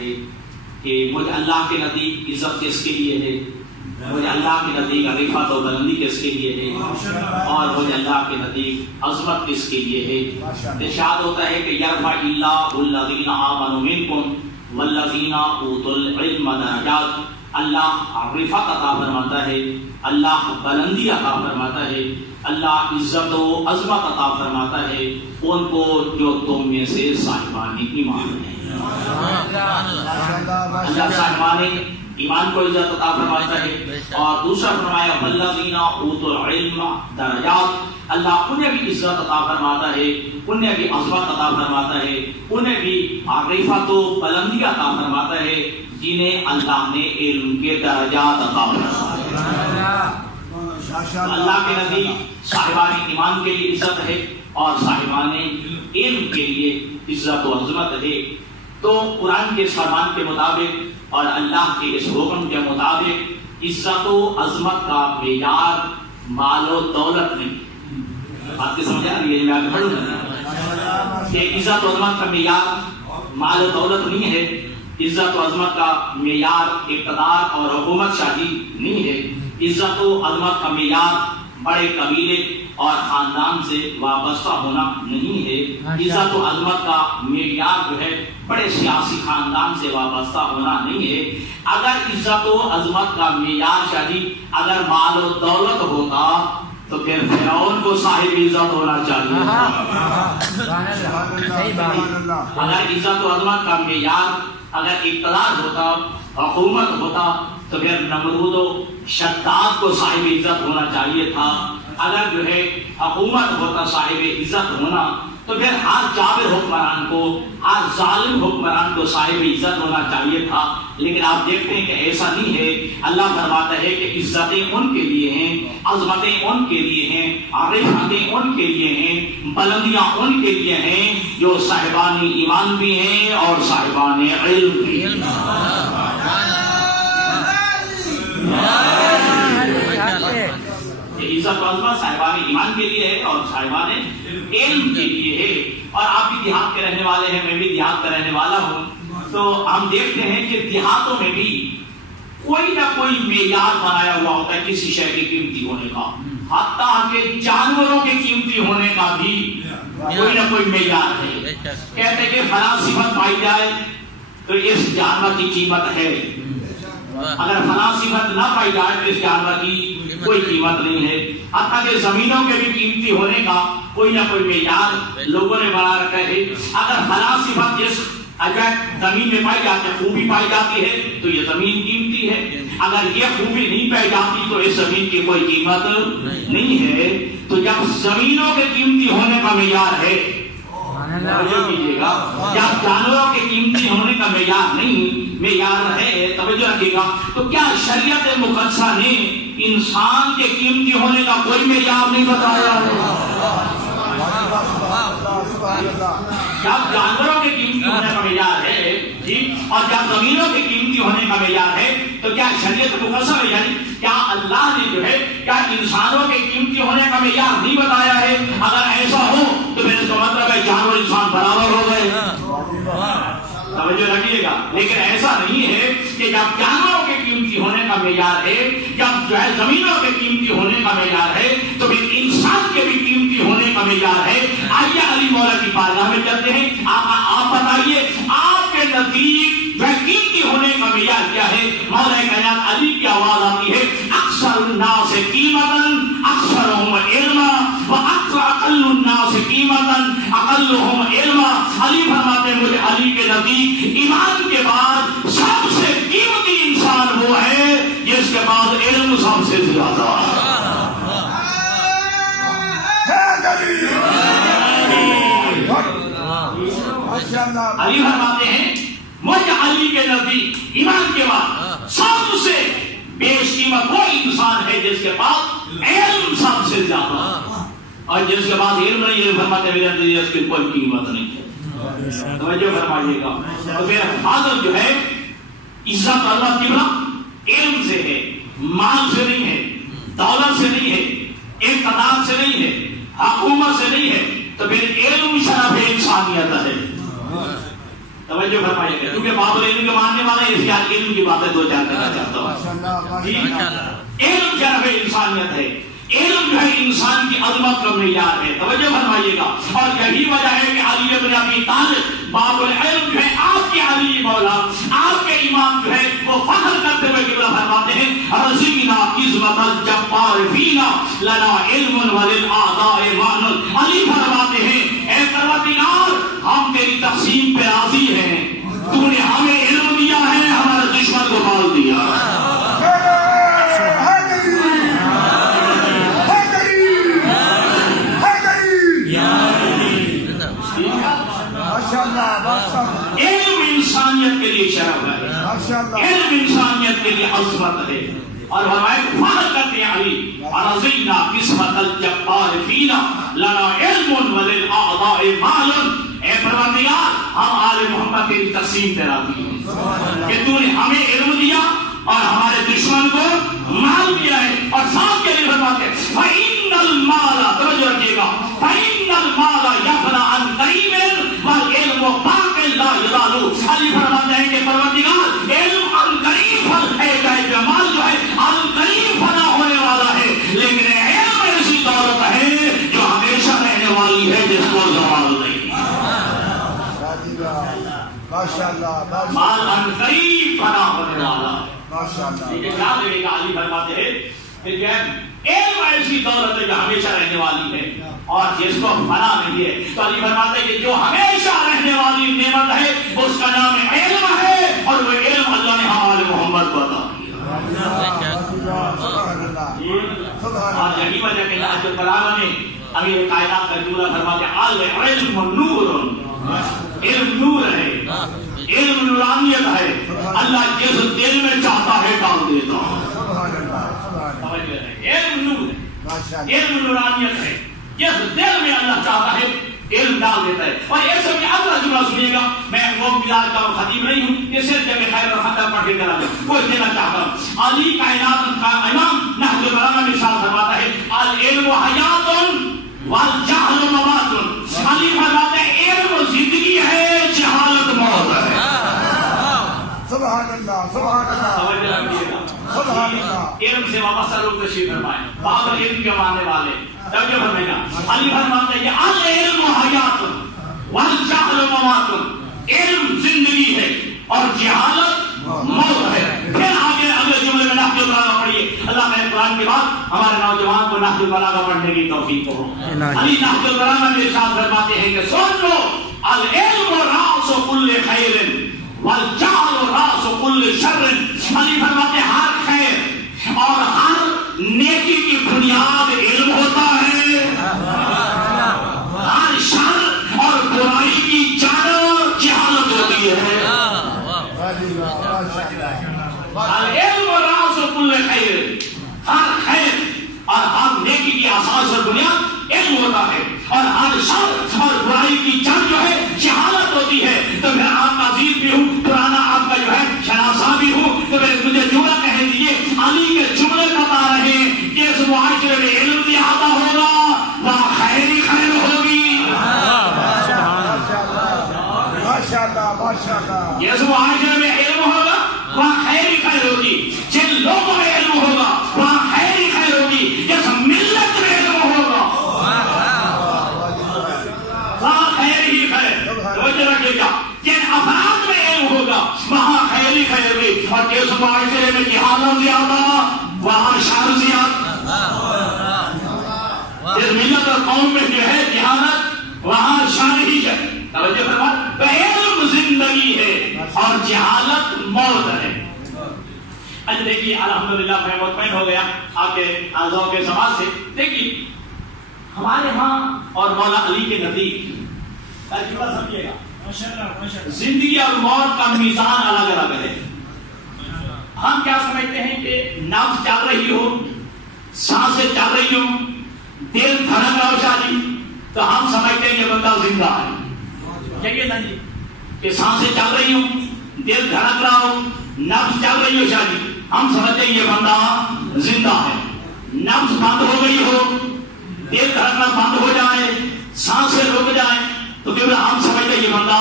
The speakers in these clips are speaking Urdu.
ہے کہ مجھے اللہ کے نزدیک عزت کس کے لیے ہے، مجھے اللہ کے نزدیک عرفت و بلندی کس کے لیے ہے، اور مجھے اللہ کے نزدیک عظمت کس کے لیے ہے۔ ارشاد ہوتا ہے کہ یرفع اللہ الذین آمنوا منکم والذین اوتوا العلم درجات، اللہ عرفت عطا فرماتا ہے، اللہ بلندی عطا فرماتا ہے، اللہ عزت و عظمت عطا فرماتا ہے ان کو جو تم میں سے صاحبان ایمان ہیں۔ اللہ صاحبان ایمان کو عزت عطا فرماتا ہے۔ اور دوسرا فرمایا والذین اوتوا العلم درجات، اللہ انہیں بھی عزت عطا فرماتا ہے، انہیں بھی عظمت عطا فرماتا ہے، انہیں بھی عرفت و بلندی عطا فرماتا ہے جنہیں اللہ نے علم کے درجات عطا فرمائے۔ اللہ کے نزدیک صاحبان ایمان کے لیے عزت ہے اور صاحبان علم کے لیے عزت و عظمت ہے۔ تو قرآن کے فرمان کے مطابق اور اللہ کے اس حکم کے مطابق عزت و عظمت کا معیار مال و دولت نہیں۔ بات کی سمجھ آ رہی ہے؟ میں آگے بڑھوں گا کہ عزت و عظمت کا معیار مال و دولت نہیں ہے، عزت و عظمت کا معیار اقتدار اور حکومت شاہی نہیں ہے، عزت و عظمت کا معیار بڑے قبیلے اور خاندان سے وابستہ ہونا نہیں ہے، عزت و عظمت کا معیار جو ہے بڑے سیاسی خاندان سے وابستہ ہونا نہیں ہے۔ اگر عزت و عظمت کا معیار شاہی اگر مال و دولت ہوتا تو پھر فرعون کو صاحب عزت ہونا چاہیے۔ اگر عزت و عظمت کا معیار اگر اقتدار ہوتا، حکومت ہوتا، تو پھر نمرود و شداد کو صاحب عزت ہونا چاہیے تھا۔ اگر جو ہے حکومت ہوتا صاحب عزت ہونا، تو پھر ہر جابر حکمران کو، ہر ظالم حکمران کو صاحب عزت ہونا چاہیے تھا۔ لیکن آپ دیکھتے ہیں کہ ایسا نہیں ہے۔ اللہ فرماتا ہے کہ عزتیں ان کے لیے ہیں، عظمتیں ان کے لیے ہیں، عرفتیں ان کے لیے ہیں، بلندیاں ان کے لیے ہیں جو صاحبان ایمان بھی ہیں اور صاحبان علم بھی ہیں۔ عزت و عظمت صاحبان ایمان کے لیے ہے اور صاحبان علم کے لیے ہے۔ اور آپ بھی دیہات کے رہنے والے ہیں، میں بھی دیہات کا رہنے والا ہوں، تو ہم دیکھتے ہیں کہ دیہاتوں میں بھی کوئی نہ کوئی معیار بنایا ہوا ہوتا ہے کسی شے کی قیمتی ہونے کا، حتیٰ کہ جانوروں کے قیمتی ہونے کا بھی کوئی نہ کوئی معیار ہے۔ کہتے ہیں کہ فلاں صفت پائی جائے تو اس جانور کی قیمت ہے، اگر فلاں صفت نہ پائی جائے تو اس جانور کی کوئی قیمت نہیں ہے۔ حتیٰ کہ زمینوں کے بھی قیمتی ہونے کا کوئی نہ کوئی معیار لوگوں نے بنا رکھا ہے۔ اگر فلاں صفت جس اگر زمین میں پائی جاتی ہے، خوبی پائی جاتی ہے تو یہ زمین قیمتی ہے، اگر یہ خوبی نہیں پائی جاتی تو اس زمین کی کوئی قیمت نہیں ہے۔ تو جب زمینوں کے قیمتی ہونے کا معیار ہے، توجہ کیجیے گا، جب جانوروں کے قیمتی ہونے کا معیار نہیں، معیار ہے، توجہ رکھیے گا، تو کیا شریعت مقدسہ نے انسان کے قیمتی ہونے کا کوئی معیار نہیں بتایا ہے؟ جب جانوروں کے قیمتی ہونے کا معیار ہے جی، اور جب زمینوں کے قیمتی ہونے کا معیار ہے، تو کیا شریعت مقدسہ میں یعنی کیا اللہ نے جو ہے کیا انسانوں کے قیمتی ہونے کا معیار نہیں بتایا ہے؟ اگر ایسا ہو تو پھر اس کا مطلب ہے جانور انسان برابر ہو گئے۔ توجہ رکھیے گا، لیکن ایسا نہیں ہے کہ جب جانوروں کے قیمتی ہونے کا معیار ہے، جب جو ہے زمینوں کے قیمتی ہونے کا معیار ہے، تو پھر انسان کے بھی قیمتی ہونے کا معیار ہے۔ آئیے علی مولا کی بارگاہ میں چلتے ہیں۔ آپ بتائیے آپ کے نزدیک قیمتی ہونے کا معیار کیا ہے؟ مولا کائنات علی کی آواز آتی ہے، اکثر الناس قیمتاً اکثرهم علما واقل الناس قیمتاً اقلهم علما۔ علی فرماتے ہیں مجھے علی کے نزدیک ایمان کے بعد سب سے قیمتی انسان وہ ہے جس کے بعد علم سب سے زیادہ ہے۔ علی فرماتے ہیں مجھے علی کے نزدیک ایمان کے بعد سب سے بیش قیمت وہ انسان ہے جس کے پاس علم سب سے زیادہ، اور جس کے پاس علم نہیں ہے فرماتے میرے نزدیک اس کی کوئی قیمت نہیں ہے۔ توجہ فرمائیے گا، تو پھر حاضر جو ہے عزت اللہ کی بات علم سے ہے، مال سے نہیں ہے، دولت سے نہیں ہے، اقتدار سے نہیں ہے، حکومت سے نہیں ہے، تو پھر علم شرف انسانیت ہے۔ توجہ فرمائیے گا، کیونکہ باب العلم کے ماننے والے اس کے علم کی باتیں دو چار کرنا چاہتا ہوں. علم کیا ہے؟ انسانیت ہے. علم جو ہے انسان کی عظمت کا معیار ہے. توجہ فرمائیے گا. اور یہی وجہ ہے کہ علی بن ابی طالب باب العلم جو ہے آپ کے علی مولا، آپ کے امام جو ہے وہ فخر کرتے ہوئے قبلہ فرماتے ہیں رضینا عظمت الجبار فینا لنا علم وللآداء مان. علی فرماتے ہیں اے پروردگار ہم تیری تقسیم پہ راضی ہیں، تو نے ہمیں علم دیا ہے، ہمارے دشمن کو مال دیا. علم انسانیت کے لیے شرف ہے، علم انسانیت کے لیے عظمت ہے. اور ہمارے فخر کرتے ہیں علی رضینا قسمت الجبار فینا لنا علم وللآداء مال. اے پروردگار ہم آل محمد کی تقسیم پہ راضی ہیں کہ تو نے ہمیں علم دیا اور ہمارے دشمن کو مال دیا ہے. اور ساتھ کے لیے فرماتے ہیں فإن المال، توجہ رکھیے گا، فإن المال يفنى عن قريب والعلم باق لا يزال. علی فرماتے ہیں کہ پروردگار علم عن قریب پھل ہے، کہ مال جو ہے عن قریب فنا ہونے والا ہے، لیکن علم ایسی دولت ہے جو ہمیشہ رہنے والی ہے، جس کو زوال نہیں. مال عن قریب فنا ہونے والا ہے. لیکن کیا لگے گا؟ علی فرماتے ہیں کہ علم ایسی دولت ہے جو ہمیشہ رہنے والی ہے اور جس کو فنا نہیں ہے. تو علی فرماتے ہیں کہ جو ہمیشہ رہنے والی نعمت ہے اس کا نام علم ہے، اور وہ علم اللہ نے ہمارے محمد کو عطا کیا. اور یہی وجہ کہ نہج البلاغہ میں امیر کائنات کا جملہ فرماتے ہیں العلم نور، علم نور ہے، علم نورانیت ہے. اللہ جس دل میں چاہتا ہے ڈال دیتا ہے. علم نور ہے، علم نورانیت ہے، جس دل میں اللہ چاہتا ہے علم ڈال دیتا ہے. اور یہ سب اگلا جملہ سنیے گا. میں وہ مزاج کا خطیب نہیں ہوں، یہ صرف جب خیر اور خطر پڑھ کے کرا دوں کوئی دینا چاہتا ہوں. علی کائنات کا امام نہج البلاغہ میں ارشاد فرماتا ہے العلم حیات والجہل ممات. علی فرماتے ہیں علم زندگی ہے، جہالت موت ہے. سبحان اللہ، سبحان اللہ، سبحان اللہ. علم سے وابستہ لوگ تشریف فرمائیں، باب علم کے ماننے والے توجہ فرمائے گا. علی فرماتے ہیں العلم حیات والجہل ممات. علم زندگی ہے اور جہالت موت ہے. پھر آگے اگلے جملے میں نہج البلاغہ پڑھیے. اللہ میں قرآن کے بعد ہمارے نوجوان کو نہج البلاغہ پڑھنے کی توفیق ہو. علی نہج البلاغہ میں ارشاد فرماتے ہیں کہ سن لو العلم راس کل خیر والجہل راس کل شر. علی فرماتے ہیں ہر خیر اور ہر نیکی کی بنیاد علم ہوتا ہے، ہر شر اور برائی کی جڑ جہالت ہوتی ہے. العلم راس کل خیر، ہر خیر اور ہر نیکی کی اساس اور بنیاد علم ہوتا ہے، اور ہر شر اور برائی کی جڑ جو ہے جہالت ہوتی ہے. تو میں آپ کا عزیز بھی ہوں، پرانا آپ کا جو ہے شناسا بھی ہوں، تو مجھے جملہ کہہ دیجیے. علی کے جملے بتا رہے ہیں کہ اس معاشرے میں علم زیادہ ہوگا وہاں خیر ہی خیر ہوگی. جس معاشرے میں علم ہوگا وہاں خیر ہی خیر ہوگی. جن لوگوں میں علم ہوگا وہاں خیر ہی خیر ہوگی. جس ملت میں علم ہوگا وہاں خیر ہی خیر. توجہ رکھیے گا، جن افراد میں علم ہوگا وہاں خیر ہی خیر ہوگی. اور جس معاشرے میں جہالت زیادہ وہاں شر زیادہ. جس ملت اور قوم میں جو ہے جہالت وہاں شر ہی ہے. توجہ فرمائیں، علم زندگی ہے اور جہالت موت ہے. اچھا دیکھیے الحمدللہ میں مطمئن ہو گیا آپ کے اعضاء کے سماج سے. دیکھیے ہمارے ہاں اور مولا علی کے نزدیک سمجھیے گا زندگی اور موت کا میزان الگ الگ ہے. ہم کیا سمجھتے ہیں کہ نفس چل رہی ہو، سانسیں چل رہی ہو، دل دھڑک رہا ہو شادی، تو ہم سمجھتے ہیں کہ بندہ زندہ ہے. یہ نا جی کہ سانسیں چل رہی ہوں، دل دھڑک رہا ہو، نفس چل رہی ہو شادی، ہم سمجھتے ہیں یہ بندہ زندہ ہے. نفس بند ہو گئی ہو، دل دھڑکنا بند ہو جائے، سانسیں رک جائیں، تو پھر ہم سمجھتے ہیں یہ بندہ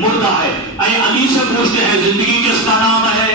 مردہ ہے. اے علی سے پوچھتے ہیں زندگی کس کا نام ہے؟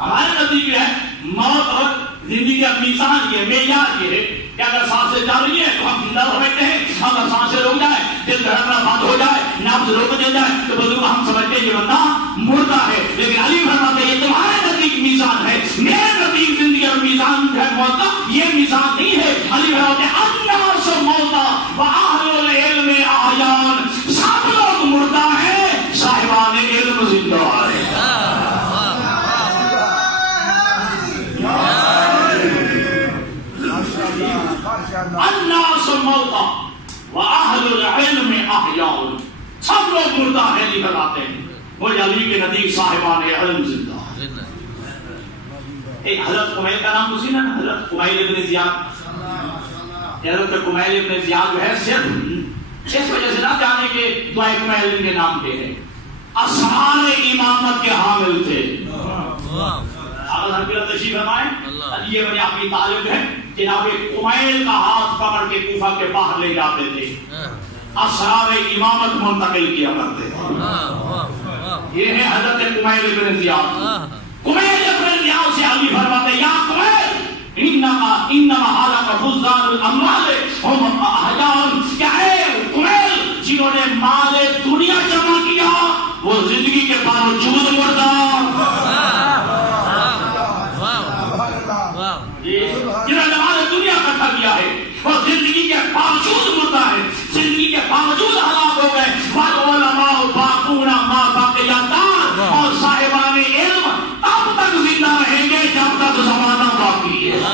ہمارے نزدیک ہے موت اور زندگی کا میزان یہ معیار یہ ہے کہ اگر سانسیں چل رہی ہیں تو ہم زندہ ہو بیٹھتے ہیں. اگر سانسیں رک جائے, دل دھڑکنا بند ہو جائے, نبض رک جائے تو بزرگ ہم سمجھتے ہیں یہ بندہ مردہ ہے. لیکن علی فرماتے ہیں یہ تمہارے نزدیک میزان ہے, میرے نزدیک زندگی اور میزان ہے موت کا یہ میزان نہیں ہے. علی فرماتے ہیں الناس موتا واہل العلم احیان, سب لوگ مردہ ہیں, صاحبان علم زندہ ہے. الناس موتا واہل العلم احیان, سب لوگ مردہ ہیں نکل آتے ہیں, وہ علی کے نزدیک صاحبان علم زندہ ہے. ایک حضرت کمیل کا نام تو سنا نا, حضرت کمیل ابن زیاد. حضرت کمیل ابن زیاد جو ہے صرف اس وجہ سے نہ جانے کہ دعائے کمیل ان کے نام پہ ہے, اسرار امامت کے حامل تھے. تشریف فرمائیں, علی بن ابی طالب ہے جناب کمیل کا ہاتھ پکڑ کے کوفہ کے باہر لے جاتے تھے, اسرار امامت منتقل کیا کرتے تھے. یہ ہے حضرت کمیل ابن زیاد. کمیل ابن زیاد سے علی فرماتے یا کمیل انما حالک فزدان الاموال هم احیان, کیا ہے کمیل جنہوں نے مال دنیا جمع کیا وہ زندگی کے باوجود مردہ, جنہوں نے مال دنیا اکٹھا کیا ہے اور زندگی کے باوجود مردہ ہے, زندگی کے باوجود ہلاک ہو گئے. والعلماء باقون ما بقی الدار, اور صاحبان علم تب تک زندہ رہیں گے جب تک زمانہ باقی ہے.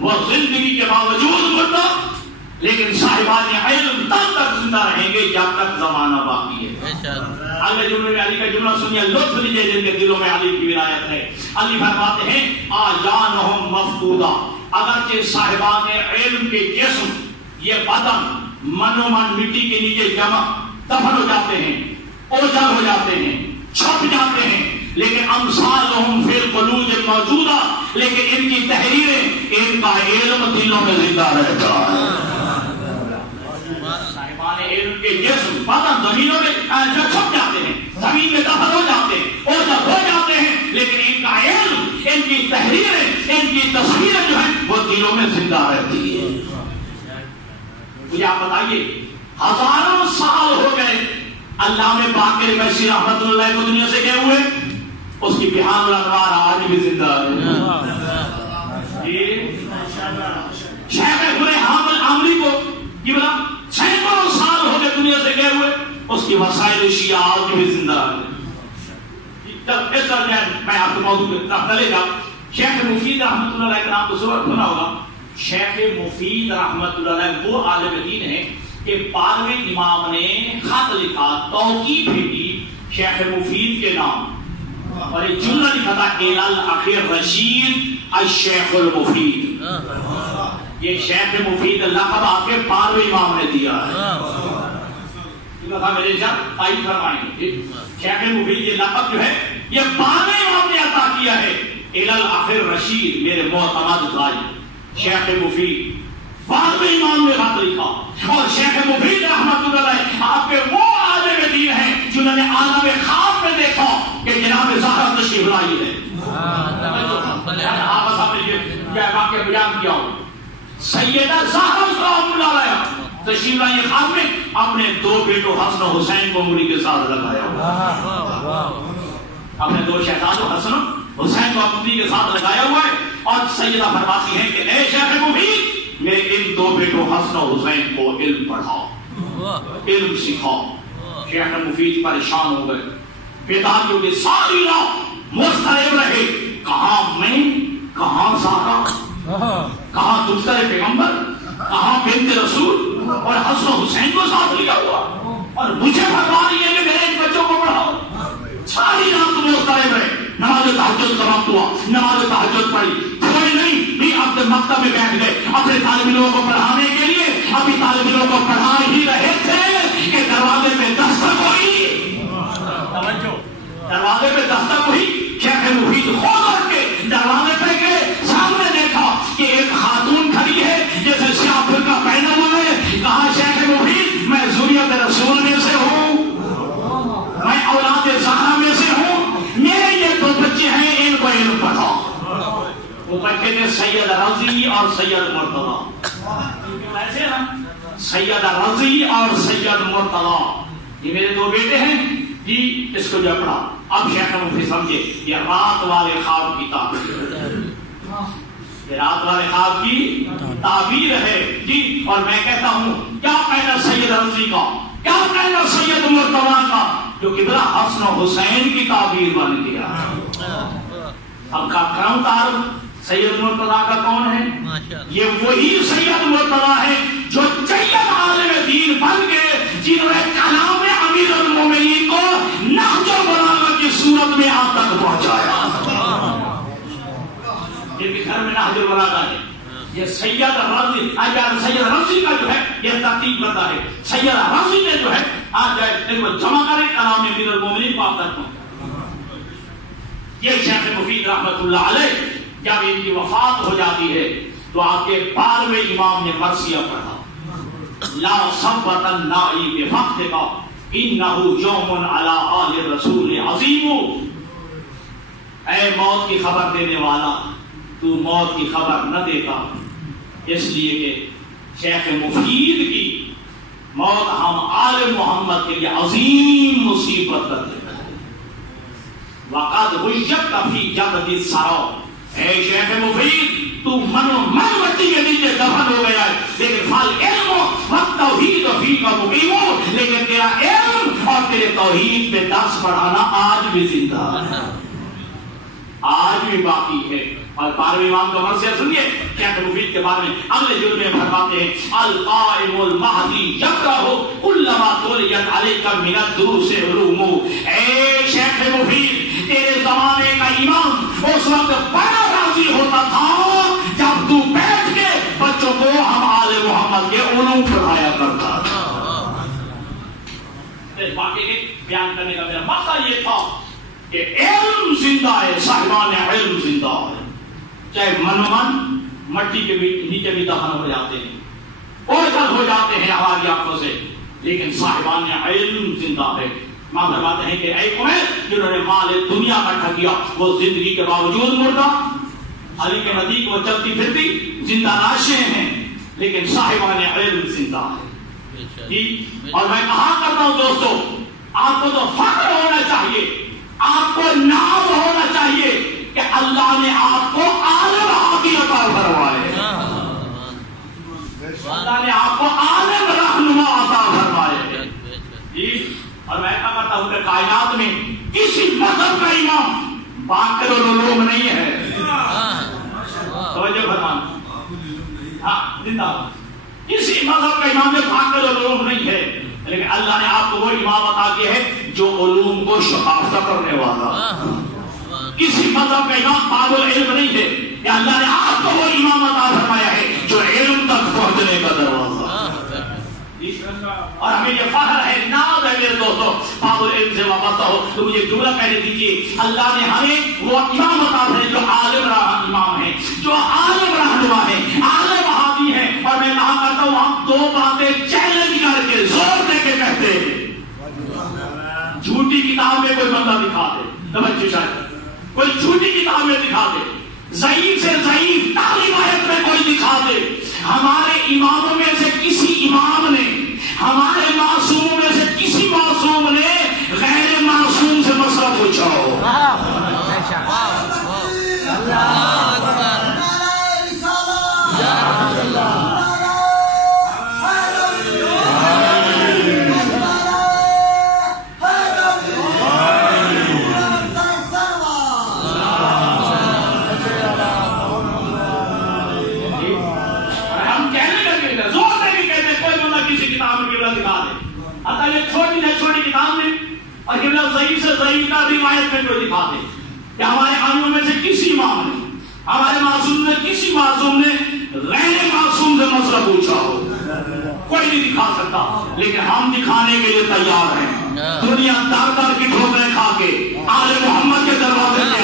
وہ زندگی کے باوجود مردہ, لیکن صاحبان علم تب تک زندہ رہیں گے جب تک زمانہ باقی ہے. اگلے جملے میں علی کا جملہ سنیے, لطف لیجیے جن کے دلوں میں علی کی ولایت ہے. علی فرماتے ہیں آیانہم مفقودہ, اگرچہ صاحبان علم کے جسم یہ بدن من و من مٹی کے نیچے جمع دفن ہو جاتے ہیں, اوجھل ہو جاتے ہیں, چھپ جاتے ہیں, لیکن امثالہم فی القلوب موجودہ, لیکن ان کی تحریریں, ان کا علم دلوں میں زندہ رہتا ہے. صاحبان علم کے جسم بدن زمینوں میں چھپ جاتے ہیں, زمین میں دفن ہو جاتے ہیں, اوجھل ہو جاتے ہیں, لیکن ان کا علم, ان کی تحریریں, ان کی تصویریں جو ہیں وہ دلوں میں زندہ رہتی ہے. مجھے آپ بتائیے, ہزاروں سال ہو گئے علامہ باقر میسی رحمۃ اللہ کو دنیا سے گئے ہوئے, اس کی بہان الانوار آج بھی زندہ ہے. شیخ برے حامل عامری کو یہ بلا سینکڑوں سال ہو گئے دنیا سے گئے ہوئے, اس کی وسائل شیعہ آج بھی زندہ ہے. میں آپ کو موضوع رکھنا لے گا. شیخ مفید رحمۃ اللہ علیہ کا نام تو ضرور سنا ہوگا. شیخ مفید رحمۃ اللہ علیہ وہ عالم دین ہے کہ 12ویں امام نے خط لکھا, توقیع بھیجی شیخ مفید کے نام, اور ایک جملہ لکھا تھا الاخیر رشید الشیخ المفید. یہ شیخ مفید لقب آپ کے 12ویں امام نے دیا ہے. میرے ساتھ تائید فرمائیں, شیخ مفید یہ لقب جو ہے یہ 12ویں امام نے عطا کیا ہے. الاخیر رشید, میرے معتمد بھائی شیخ مفید 12ویں امام نے خط لکھا, اور شیخ مفید رحمۃ اللہ علیہ آپ کے وہ عالم دین ہیں جنہوں نے عالم خواب میں دیکھا کہ جناب زہرا تشریف لائی ہے. آپ صاحب نے یہ واقعہ بیان کیا ہو, سیدہ زہرا سلام اللہ علیہا تشریف لائی خواب میں, اپنے 2 بیٹوں حسن و حسین کو انگلی کے ساتھ لگایا ہوا, اپنے 2 شہزادوں حسن و حسین کو انگلی کے ساتھ لگایا ہوا ہے. اور سیدہ فرماتی ہیں کہ اے شیخ مفید, میرے ان 2 بیٹوں حسن و حسین کو علم پڑھاؤ, علم سکھاؤ. شیخ مفید پریشان ہو گئے, بیداریوں کی ساری رات مضطرب رہے, کہاں میں, کہاں زہرا, کہاں دختر پیغمبر, کہاں بنت رسول, اور حسن و حسین کو ساتھ لیا ہوا, اور مجھے فرما رہی ہے کہ میرے ان بچوں کو پڑھاؤ. ساری رات مضطرب رہے, نماز تہجد کا وقت ہوا، نماز تہجد پڑھی، کوئی نہیں بھی اپنے مکتب میں بیٹھ گئے اپنے طالب علموں کو پڑھانے کے لیے. ابھی طالب علموں کو پڑھا ہی رہے تھے کہ دروازے پہ دستک ہوئی. توجہ، دروازے پہ دستک ہوئی. شیخ مفید خود اٹھ کے دروازے پہ گئے، سامنے دیکھا کہ ایک خاتون کھڑی ہے جیسے سیاہ برقع پہنا ہوا ہے. کہا شیخ مفید میں ذریت رسول میں سے ہوں، میں اولاد زہرا میں سے ہوں، میرے یہ 2 بچے ہیں، ان کو علم پڑھاؤ. وہ بچے تھے سید رضی اور سید مرتضی. ایسے نا سید رضی اور سید مرتضی یہ میرے 2 بیٹے ہیں جی. اس کو جو پڑھا. اب شیخ مفید سمجھے یہ رات والے خواب کی تعبیر، یہ رات والے خواب کی تعبیر ہے جی. اور میں کہتا ہوں کیا کہنا سید رضی کا، کیا کہنا سید مرتضی کا، جو قبلہ حسن و حسین کی تعبیر بن گیا. اب کا کرم تعارف سید مرتضی کا کون ہے؟ یہ وہی سید مرتضی ہے جو جید عالم دین بن گئے، جنہوں نے کلام امیر المومنین کو نہج البلاغہ کی صورت میں آپ تک پہنچایا. یہ بھی گھر میں نہج البلاغہ ہے. یہ سید رضی، سید رضی کا جو ہے یہ ترتیب بتا ہے. سید رضی نے جو ہے آج جائے ان کو جمع کرے کلام امیر المومنین کو آپ تک پہنچایا. یہ شیخ مفید رحمت اللہ علیہ جب ان کی وفات ہو جاتی ہے تو آپ کے 12ویں امام نے مرثیہ پڑھا. لا صبت النائی بفقدک انہو یوم علی آل رسول عظیم. اے موت کی خبر دینے والا، تو موت کی خبر نہ دیتا، اس لیے کہ شیخ مفید کی موت ہم آل محمد کے لیے عظیم مصیبت کرتے ہیں. وقد حجت فی جدد الثرا. اے شیخ مفید تو من مٹی کے نیچے دفن ہو گیا ہے، لیکن فال علم والتوحید فیک مقیم. لیکن تیرا علم اور تیرے توحید پہ درس پڑھانا آج بھی زندہ ہے، آج بھی باقی ہے. اور 12ویں امام کا مرثیہ سنیے شیخ مفید کے بارے میں اگلے جلد میں فرماتے ہیں القائم المہدی یکرہ کلما تولیت علیک من الدروس علوم. اے شیخ مفید تیرے زمانے کا امام اس وقت بڑا راضی ہوتا تھا جب تو بیٹھ کے بچوں کو ہم آل محمد کے علوم پڑھایا کرتا تھا. اس واقعے کے بیان کرنے کا میرا مقصد یہ تھا کہ علم زندہ ہے، صاحبان علم زندہ ہے. چاہے من مٹی کے نیچے بھی دفن ہو جاتے ہیں، اوجھل ہو جاتے ہیں ہماری آنکھوں سے، لیکن صاحبان علم زندہ ہے. ماں فرماتے ہیں کہ اے قوم جنہوں نے مال دنیا اکٹھا کیا وہ زندگی کے باوجود مردہ. علی کے نزدیک وہ چلتی پھرتی زندہ لاشیں ہیں، لیکن صاحبان علم زندہ ہے جی. اور میں کہا کرتا ہوں دوستو، آپ کو تو فخر ہونا چاہیے، آپ کو نام ہونا چاہیے کہ اللہ نے آپ کو عالم حاکی عطا فرمائے، اللہ نے آپ کو عالم رہنما عطا فرمائے جی. اور میں کہا کرتا ہوں کہ کائنات میں کسی مذہب کا امام باقر العلوم نہیں ہے. توجہ فرمائیں، ہاں زندہ کسی مذہب کا امام میں باقر العلوم نہیں ہے، لیکن اللہ نے آپ کو وہ امام عطا کیا ہے جو علوم کو شکافتہ کرنے والا. کسی مذہب کا امام باب العلم نہیں ہے، کہ اللہ نے آپ کو وہ امام عطا فرمایا ہے جو علم تک پہنچنے کا دروازہ. اور ہمیں یہ فخر ہے، ناز ہے میرے دوستو، باب العلم سے وابستہ ہو تو مجھے جملہ کہنے دیجیے اللہ نے ہمیں وہ امام عطا فرمایا جو عالم امام ہے، جو عالم رہنما ہے، عالم حامی ہے. اور میں کہا کرتا ہوں ہم 2 باتیں چیلنج کر کے زور دے کے کہتے ہیں. جھوٹی کتاب میں کوئی بندہ دکھا دے، توجہ شاید کوئی جھوٹی کتاب میں دکھا دے، ضعیف سے ضعیف تعلیمات میں کوئی دکھا دے، ہمارے اماموں میں سے کسی امام نے، ہمارے معصوموں میں سے کسی معصوم نے غیر معصوم سے مسئلہ پوچھا ہو. چھوٹی کتاب میں اور ضعیف سے ضعیف کا روایت میں کوئی دکھا دے، کہ ہمارے آئینوں میں سے کسی امام نے، ہمارے معصوم نے غیر معصوم سے مسئلہ پوچھا ہو، کوئی نہیں دکھا سکتا، لیکن ہم دکھانے کے لیے تیار ہیں۔ دنیا در در کی ٹھوکریں کھا کے آل محمد کے دروازے پہ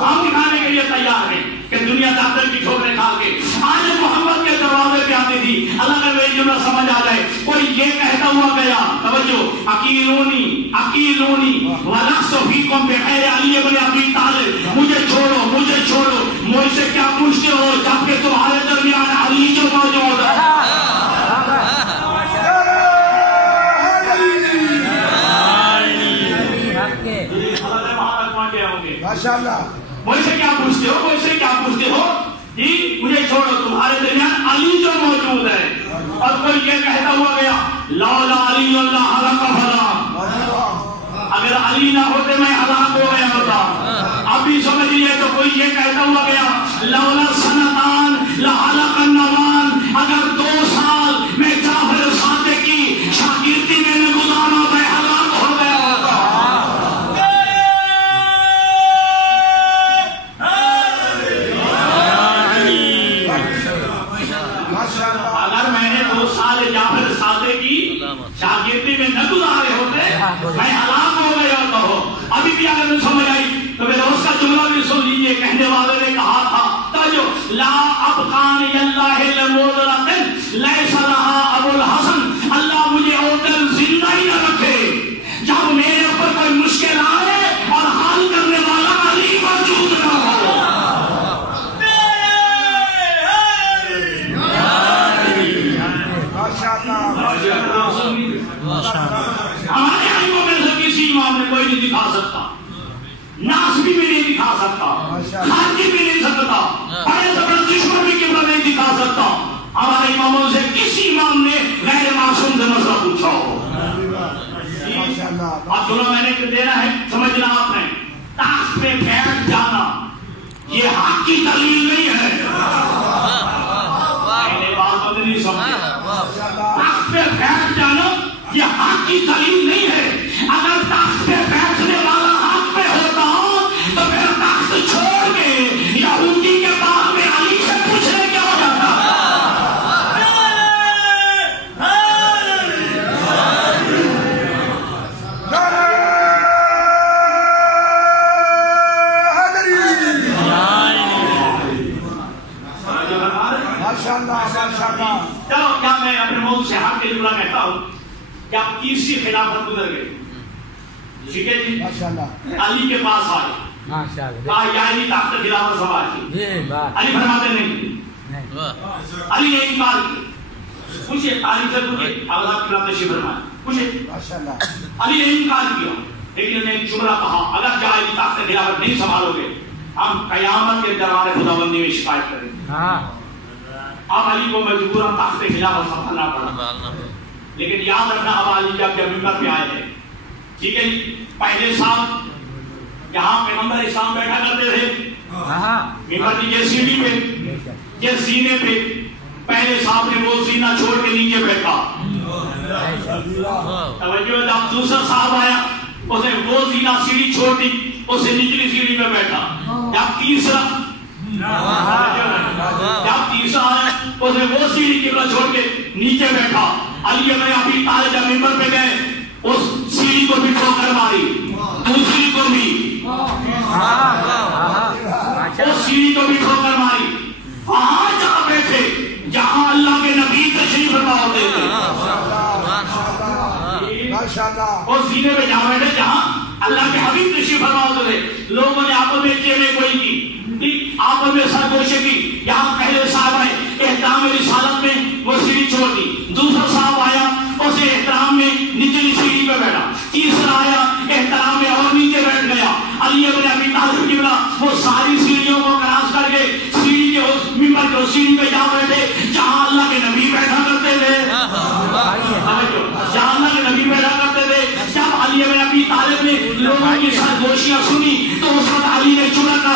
ہم دکھانے کے لیے تیار ہیں کہ دنیا در در کی ٹھوکریں کھا کے آل محمد کے دروازے پہ آتی تھی۔ اللہ کا میری جملہ سمجھ آ جائے، کوئی یہ کہتا ہوا گیا، توجہ، اکیلونی ولست فیکم بخیر علی ابن ابی طالب، مجھے چھوڑو، مجھ سے کیا پوچھتے ہو جبکہ تمہارے درمیان علی جو موجود ہے۔ مجھ سے کیا پوچھتے ہو جی، مجھے چھوڑو، تمہارے درمیان علی جو موجود ہے۔ اور کوئی یہ کہتا ہوا گیا، لولا علی اللہ ہلاک فلاں، اگر علی نہ ہوتے میں ہلاک ہو گیا ہوتا۔ ابھی سمجھ لیے تو کوئی یہ کہتا ہوا گیا، لولا سنتان لہلک النوان، اگر 2 سال میں جعفر صادق کی شاگردی میں نے گزارا میں ہلاک ہو گیا ہوتا۔ اگر میں نے 2 سال جعفر صادق کی شاگردی میں نہ گزارے ہوتے میں ہلاک ہو گیا ہوتا ہو۔ ابھی بھی اگر میں سمجھ آئی تو میرے اس کا جملہ بھی سن لیجیے، کہنے والے نے کہا تھا، توجہ، لا ابقان اللہ لمودرۃ لیس لہا ابو الحسن، اللہ مجھے اوتر زندہ ہی نہ رکھے جب میرے اوپر کوئی مشکل آئے اور حل کرنے والا علی موجود نہ ہو۔ ہمارے آئینوں میں سے کسی امام نے کوئی نہیں دکھا سکتا، ناسبی بھی نہیں دکھا سکتا، خارجی بھی نہیں سکتا، بڑے سے بڑے دشمن بھی قبلہ نہیں دکھا سکتا۔ ہمارے اماموں سے کسی امام نے غیر معصوم سے مسئلہ پوچھا ہو۔ اب دونوں میں نے دینا ہے، سمجھنا آپ نے، تخت پہ بیٹھ جانا یہ حق کی دلیل نہیں ہے۔ میں نے بات بدلی سمجھا، تخت پہ بیٹھ جانا یہ حق کی دلیل نہیں ہے۔ اگر تخت پہ بیٹھنے والا حق پہ ہوتا تو پھر تخت چھوڑ کے یہودی کے باغ میں علی سے پوچھنے کیا ہو جاتا۔ چلو کیا میں اپنے موت سے ہٹ کے جملہ کہتا ہوں، کیا 30 خلافت گزر گئی، ٹھیک ہے جی، علی کے پاس آئے، کہا یا علی تخت خلافت سنبھال، علی فرماتے نہیں، علی نے انکار کیا۔ پوچھے علی سے پوچھے، اللہ کی بات تشریف فرمائے، پوچھے علی نے انکار کیا، لیکن نے ایک جملہ کہا، اگر جا علی تخت خلافت نہیں سنبھالو گے ہم قیامت کے دربار خداوندی میں شکایت کریں گے۔ اب علی کو مجبوراً تخت خلافت سنبھالنا پڑا، لیکن یاد رکھنا اب علی جب منبر پہ آئے تھے، ٹھیک ہے جی، پہلے صاحب جہاں پیغمبر اسلام بیٹھا کرتے تھے منبر کی یہ سیڑھی پہ، یہ سینے پہ، پہلے صاحب نے وہ سینہ چھوڑ کے نیچے بیٹھا۔ توجہ، جب دوسرا صاحب آیا اس نے وہ سینہ سیڑھی چھوڑ دی، اس سے نچلی سیڑھی پہ بیٹھا۔ جب تیسرا آیا اس نے وہ سیڑھی قبلہ چھوڑ کے نیچے بیٹھا۔ علی ابن ابی طالب جب منبر پہ گئے اس سیڑھی کو بھی ٹھوکر ماری، دوسری کو بھی، اس سیڑھی کو بھی ٹھوکر ماری، وہاں جا بیٹھے جہاں اللہ کے نبی تشریف فرما ہوتے تھے، اس سینے پہ جہاں بیٹھے جہاں اللہ کے حبیب تشریف فرما ہوتے تھے۔ لوگوں نے آپس میں چیرے کوئی کی، آپس میں سرگوشی کی، یہاں پہلے صاحب آئے احترام رسالت میں وہ سیڑھی چھوڑ دی، دوسرا صاحب آیا اسے احترام میں نچلی سیڑھی پہ بیٹھا، تیسرا آیا احترام میں اور نیچے بیٹھ گیا۔ علی ابن ابی طالب قبلہ وہ ساری سیڑھیوں کو کراس کر کے سیڑھی کے اس منبر کے اس سیڑھی پہ جا بیٹھے جہاں اللہ کے نبی بیٹھا کرتے تھے، جہاں اللہ کے نبی بیٹھا کرتے تھے۔ جب علی ابن ابی طالب نے لوگوں کی سرگوشیاں سنی تو اس وقت علی نے چڑک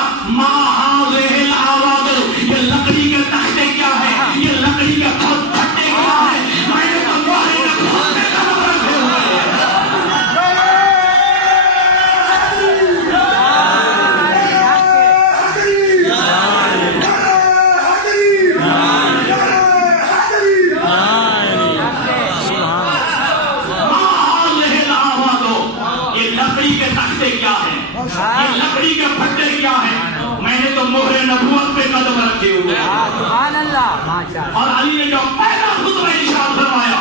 مہر نبوت پہ قدم رکھے ہوئے سبحان اللہ ماشاءاللہ. اور علی نے جو پہلا خطبہ ارشاد فرمایا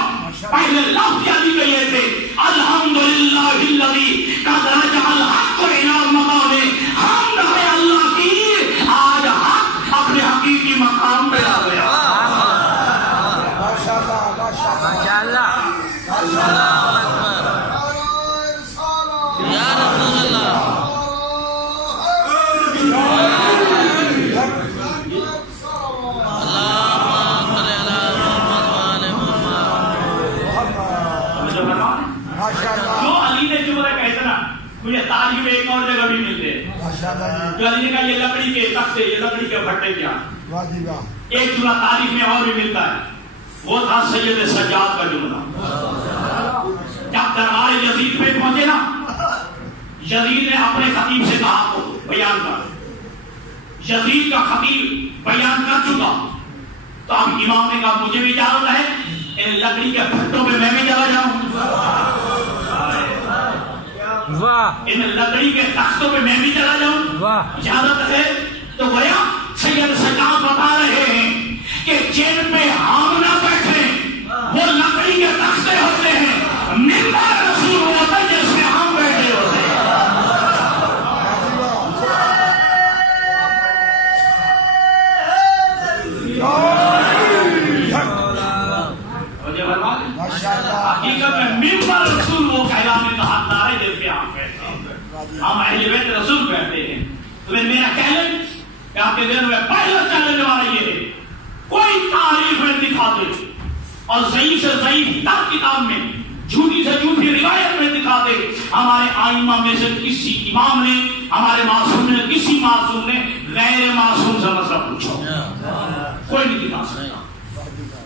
پہلے لفظ علی کے یہ تھے الحمدللہ الذی قد رجع الحق الى مقامہ. حمد ہے اللہ کی آج حق اپنے حقیقی مقام پہ آ گیا. ماشاءاللہ اللہ اکبر یا رسول اللہ. جو علی نے جملہ کہتے نا مجھے تاریخ میں ایک اور جگہ بھی ملتے ہیں جو علی نے کہا یہ لکڑی کے تختے یہ لکڑی کے بھٹے کیا. ایک جملہ تاریخ میں اور بھی ملتا ہے وہ تھا سید سجاد کا جملہ. جب دربار یزید پہ پہنچے نا یزید نے اپنے خطیب سے کہا کو بیان کر. یزید کا خطیب بیان کر چکا تو اب امام نے کہا مجھے بھی اجازت ہے ان لکڑی کے بھٹوں پہ میں بھی چلا جاؤں ان لکڑی کے تختوں پہ میں بھی چلا جاؤں اجازت ہے. تو گویا سید سجاد بتا رہے ہیں کہ جن پہ ہم نہ بیٹھے وہ لکڑی کے تختے ہوتے ہیں منبر رسول ہوتا ہے جس میں ہم بیٹھے ہوتے ہیں. حقیقت میں منبر رسول وہ کہلانے کا حقدار ہے جس پہ ہم بیٹھتے ہیں. ہم اہل بیت رسول بیٹھتے ہیں. تو میرا چیلنج کہ آپ کے دن میں پہلا چیلنج ہمارا یہ ہے کوئی تاریخ میں دکھا دے اور ضعیف سے ضعیف تر کتاب میں جھوٹی سے جھوٹی روایت میں دکھا دے ہمارے آئمہ میں سے کسی امام نے ہمارے معصوم نے کسی معصوم نے غیر معصوم سے مسئلہ پوچھا کوئی نہیں دکھا سکتا.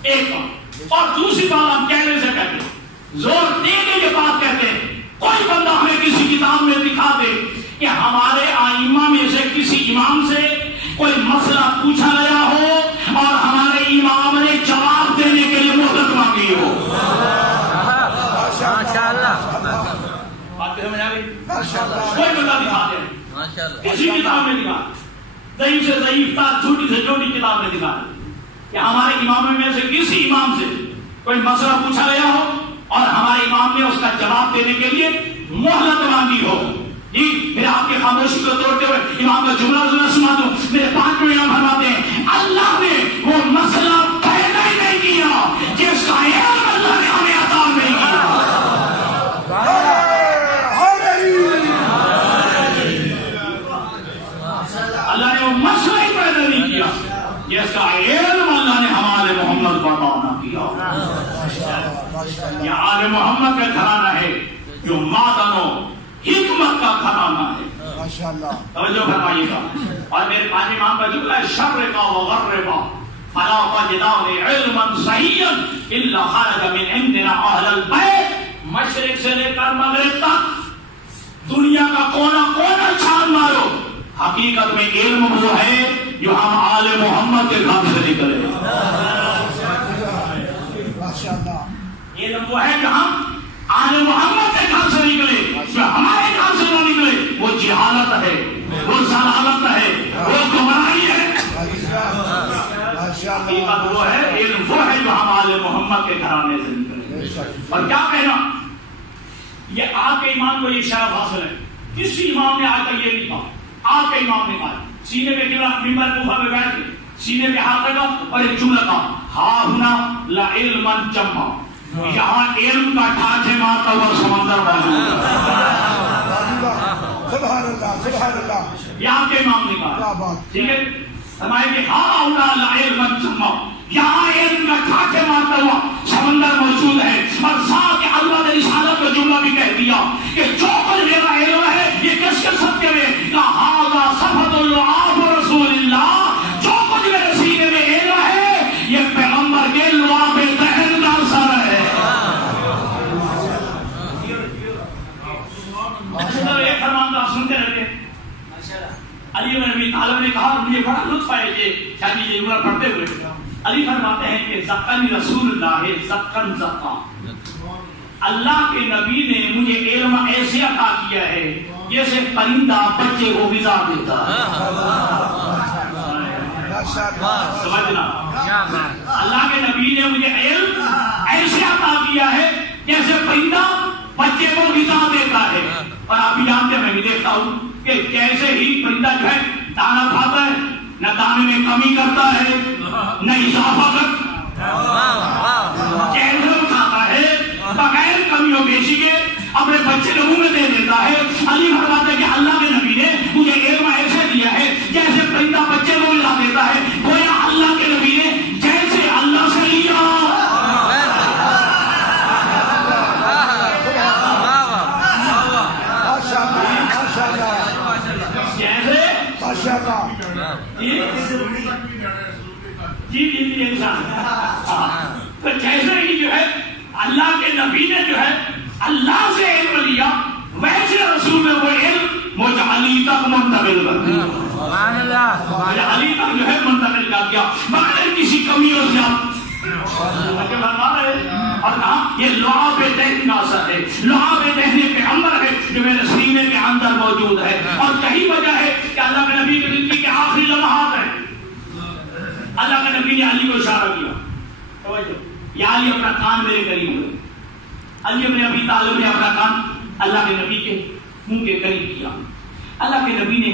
ایک بات. اور دوسری بات ہم کہنے سے کہتے ہیں زور دینے کے بعد کہتے ہیں کوئی بندہ ہمیں کسی کتاب میں دکھا دے کہ ہمارے آئمہ میں سے کسی امام سے کوئی مسئلہ پوچھا گیا ہو اور ہمارے امام نے جواب دینے کے لیے مہلت مانگی ہو. بات سمجھ آ گئی. کوئی بندہ دکھا دے کسی کتاب میں دکھا ضعیف سے ضعیف تر چھوٹی سے چھوٹی کتاب میں دکھا دے کہ ہمارے امام میں سے کسی امام سے کوئی مسئلہ پوچھا گیا ہو اور ہمارے امام نے اس کا جواب دینے کے لیے مہلت مانگی ہو. جی میرے آپ کی خاموشی کو توڑتے ہوئے امام کا جملہ سنا دوں. میرے 5 امام فرماتے ہیں اللہ نے وہ مسئلہ پیدا ہی نہیں کیا جس کا علم اللہ نے ہمیں عطا نہیں کیا. اللہ نے وہ مسئلہ ہی پیدا نہیں کیا جس کا علم اللہ نے ہمارے محمد کو عطا نہ کیا. یہ آل محمد کا گھرانہ ہے جو معدن و حکمت کا گھرانہ ہے. توجہ فرمائیے گا. اور میرے 5 امام کا جملہ ہے شر کا وغر کا فلا وجدان علما صحیحا الا خرج من عندنا اہل البیت. مشرق سے لے کر مغرب تک دنیا کا کونا کونا چھان مارو حقیقت میں علم وہ ہے جو ہم آل محمد کے گھر سے نکلے. علم وہ ہے کہ ہم آل محمد کے گھر سے نکلے جو ہمارے گھر سے نہ نکلے. وہ جہالت ہے وہ ضلالت ہے وہ گمراہی ہے. حقیقت وہ ہے علم وہ ہے جو ہم آل محمد کے گھرانے سے نکلے. اور کیا کہنا یہ آپ کے ایمان کو یہ شرف حاصل ہے. کسی امام نے آج تک یہ نہیں کہا. آپ کے امام نے کہا سینے پہ ممبر کوفہ میں بیٹھ کے سینے پہ ہاتھ لگا اور ایک جملہ کہا ہا ہنا لا علما جمع. یہاں علم کا ٹھاٹھے مارتا ہوا سمندر موجود ہے. یہ آپ کے امام نے کہا. ٹھیک ہے فرمائے کہ ہا ہنا لا علما جمع. یہاں علم کا ٹھاٹھے مارتا ہوا سمندر موجود ہے. اور ساتھ اللہ نے رسالت کا جملہ بھی کہہ دیا کہ جو کچھ میرا علم ہے یہ کس کے صدقے میں کہا صفت اللعاب رسول اللہ. جو کچھ میرے سینے میں علم ہے یہ پیغمبر کے لعاب ذہن کا اثر ہے. ایک فرمان تو آپ سنتے رہتے. علی بن ابی طالب نے کہا مجھے بڑا لطف آیا کہ شاید یہ جملہ پڑھتے ہوئے علی فرماتے ہیں کہ زقن رسول اللہ زقن زقا. اللہ کے نبی نے مجھے علم ایسے عطا کیا ہے جیسے پرندہ بچے کو غذا دیتا ہے. سمجھنا اللہ کے نبی نے مجھے علم ایسے عطا کیا ہے جیسے پرندہ بچے کو غذا دیتا ہے. اور آپ بھی جانتے ہیں, میں بھی دیکھتا ہوں کہ کیسے ہی پرندہ جو ہے دانا کھاتا ہے, نہ دانے میں کمی کرتا ہے نہ اضافہ کرتا, کیسے کھاتا ہے بغیر کمی و بیشی کے اپنے بچے لوگوں میں دے دیتا ہے. علی فرماتے ہیں کہ اللہ کے نبی نے مجھے علم ایسے دیا ہے جیسے پرندہ بچے کو ملا دیتا ہے, گویا اللہ کے نبی نے جیسے اللہ سے لیا تو جیسے ہی جو ہے اللہ کے نبی نے جو ہے اللہ سے علم لیا, ویسے رسول نے وہ علم مجھے علی تک منتقل کر دیا. مجھے علی تک جو ہے منتقل کر دیا بغیر کسی کمی اور زیادہ. اور کہا یہ لعاب دہن کا اثر ہے, لعاب دہن پیغمبر ہے جو میرے سینے کے اندر موجود ہے. اور یہی وجہ ہے کہ اللہ کے نبی کی زندگی کے آخری لمحات ہیں, اللہ کے نبی نے علی کو اشارہ کیا, یا علی اپنا کان میرے قریب ہوئے. علی ابن ابی طالب نے اپنا کان اللہ کے نبی کے منہ کے قریب کیا. اللہ کے نبی نے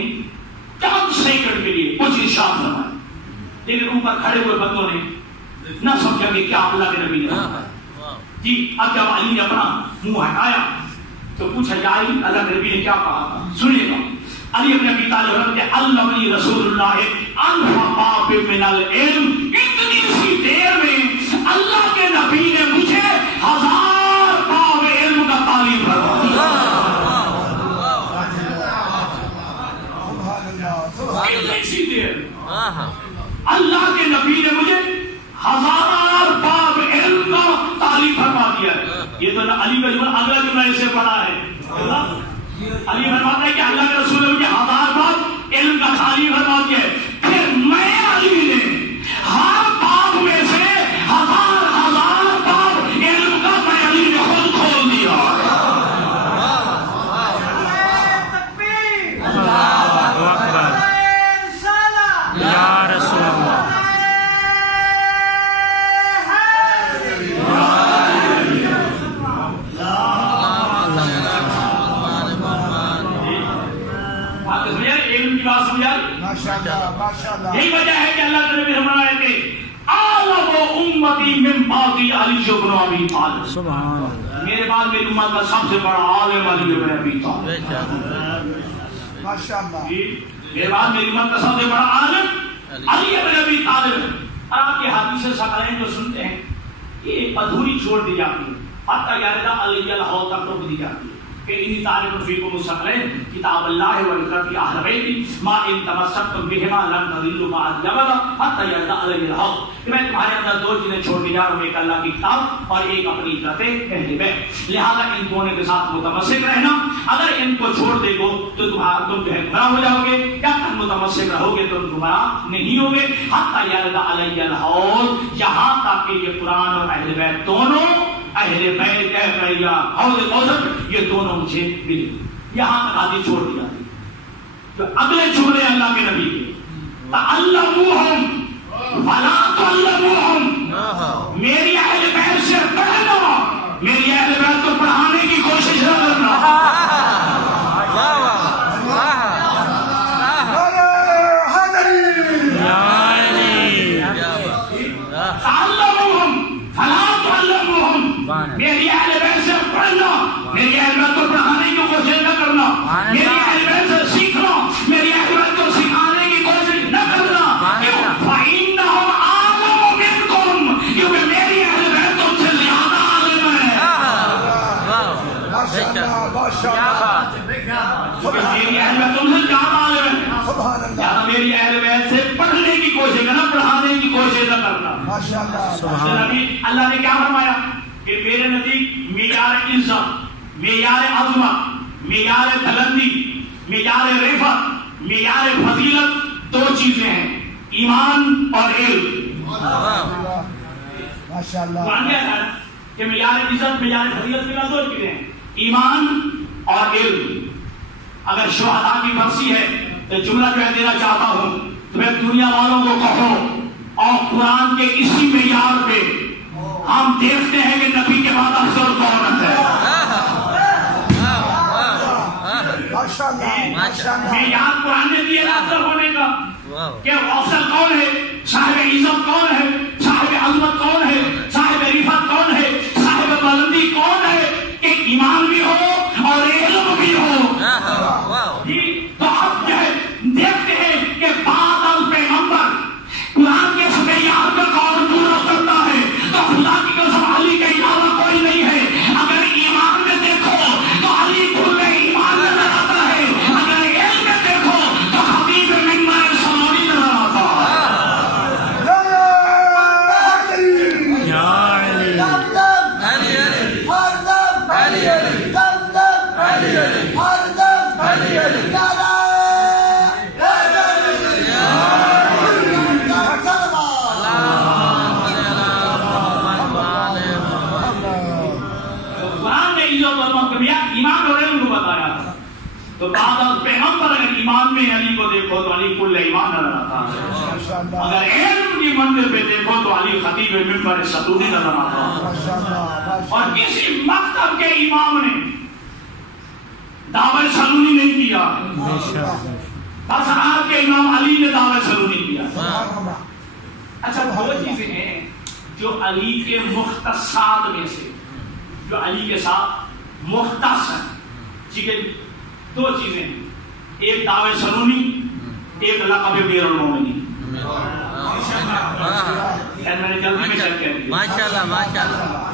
چند سیکنڈ کے لیے کچھ ارشاد فرمایا, لیکن اوپر کھڑے ہوئے بندوں نے نہ سمجھا کہ کیا اللہ کے نبی نے جی. اب جب علی نے اپنا منہ ہٹایا تو پوچھا یا علی اللہ کے نبی نے کیا کہا تھا, سنیے گا. علی ابن ابی طالب نے علمنی رسول اللہ انفع من العلم, اتنی سی دیر میں اللہ کے نبی نے مجھے 1000 باب علم کا تعلیم فرما دیا. اتنی سی دیر اللہ کے نبی نے مجھے 1000 باب علم کا تعلیم فرما دیا ہے. یہ تو علی کا جملہ اگلا جملہ اسے پڑھا ہے. علی فرماتا ہے کہ اللہ کے رسول نے مجھے 1000 باب علم کا تعلیم فرما دیا ہے. پھر میں علی نے ہر باب میں سے 1000 باب علم کا میں علی نے خود کھول دیا. یا رسول اللہ یہی وجہ ہے کہ اللہ کے نبی فرمایا کہ اعلم امتی من باقی علی بن ابی طالب, سبحان اللہ, میرے بعد میری امت کا سب سے بڑا عالم علی بن ابی طالب. ماشاءاللہ, میرے بعد میری امت کا سب سے بڑا عالم علی بن ابی طالب. اور آپ یہ حدیث ثقلین جو سنتے ہیں یہ ادھوری چھوڑ دی جاتی ہے, حتی یاردا علی الحوض تک روک دی جاتی ہے کہ انی طالب فیکم الثقلین کتاب اللہ و عترتی اہل بیتی ما ان تمسکتم بہما لن تضلوا بعد ابدا حتی یردا علی الحوض. کہ میں تمہارے اندر دو چیزیں چھوڑ دی جا رہا ہوں, ایک اللہ کی کتاب اور ایک اپنی عترت اہل بیت. لہذا ان دونوں کے ساتھ متمسک رہنا. اگر ان کو چھوڑ دے گو تو تم جو ہے گمراہ ہو جاؤ گے, یا تم متمسک رہو گے تو تم گمراہ نہیں ہوگے. حتی یردا علی الحوض, یہاں تک کہ یہ قرآن اور اہل بیت دونوں, اہل بیت یا حوض کوثر یہ دونوں مجھے ملے. یہاں تک حدیث چھوڑ دیا. جو اگلے جملے اللہ کے نبی کے تعلموہم ولا تعلموہم, میری اہل بیت سے پڑھنا, میری اہل بیت کو پڑھانے کی کوشش نہ کرنا. تعلموہم فلا تعلموہم, میری اہل بیت سے پڑھنا, میری اہل بیت کو پڑھانے کی کوشش نہ کرنا, میری اہل بیت سے سیکھنا, میری اہل بیت کو سکھانے کی کوشش نہ کرنا. فإنہم أعلم منکم, کیونکہ میری اہل بیت تم سے زیادہ عالم ہے. میری اہل بیت تم سے زیادہ عالم ہے. زیادہ میری اہل بیت سے پڑھنے کی کوشش کرنا, پڑھانے کی کوشش نہ کرنا. اللہ نے کیا فرمایا کہ میرے نزدیک معیار عزت, معیار عظمت, معیار بلندی, معیار رفعت, معیار فضیلت دو چیزیں ہیں, ایمان اور علم. قرآن کیا ہے کہ معیار عزت, معیار فضیلت کے دو چیزیں ہیں, ایمان اور علم. اگر شہداء کی برسی ہے تو جملہ جو ہے دینا چاہتا ہوں, تمہیں دنیا والوں کو کہو اور قرآن کے اسی معیار پہ ہم دیکھتے ہیں کہ نبی کے بعد افضل کون ہے. معیار قرآن نے دیا افضل ہونے کا کہ افضل کون ہے, صاحب عزت کون ہے, صاحب عظمت کون ہے, صاحب رفعت کون ہے, صاحب بلندی کون ہے, کہ ایمان بھی ہو اور علم بھی ہو. تو اب جو ہے دیکھتے ہیں کہ بعد از پیغمبر قرآن کے اس معیار کا کون پورا کرتا ہے, تو خدا کی قسم علی کے علاوہ کوئی نہیں ہے. اگر ایمان میں دیکھو تو علی کھلے ایمان نظر آتا ہے, اگر علم میں دیکھو تو حبیب منبر سلوری نظر آتا ہے. ایمان اور علم کو بتایا تھا, تو بعد از پیغمبر اگر ایمان میں علی کو دیکھو تو علی کل ایمان نظر آتا ہے, اگر علم کی منزل پہ دیکھو تو علی خطیب منبر ستونی نظر آتا ہے. اور کسی مکتب کے امام نے دعوی سلونی نہیں کیا, اصحاب کے امام علی نے دعوی سلونی کیا. اچھا دو چیزیں ہیں جو علی کے مختصات میں سے, جو علی کے ساتھ مختص ہے, ٹھیک ہے, دو چیزیں ہیں, ایک دعوی سلونی, ایک لقب امیر المومنین. میں نے جلدی میں چل کہہ دیا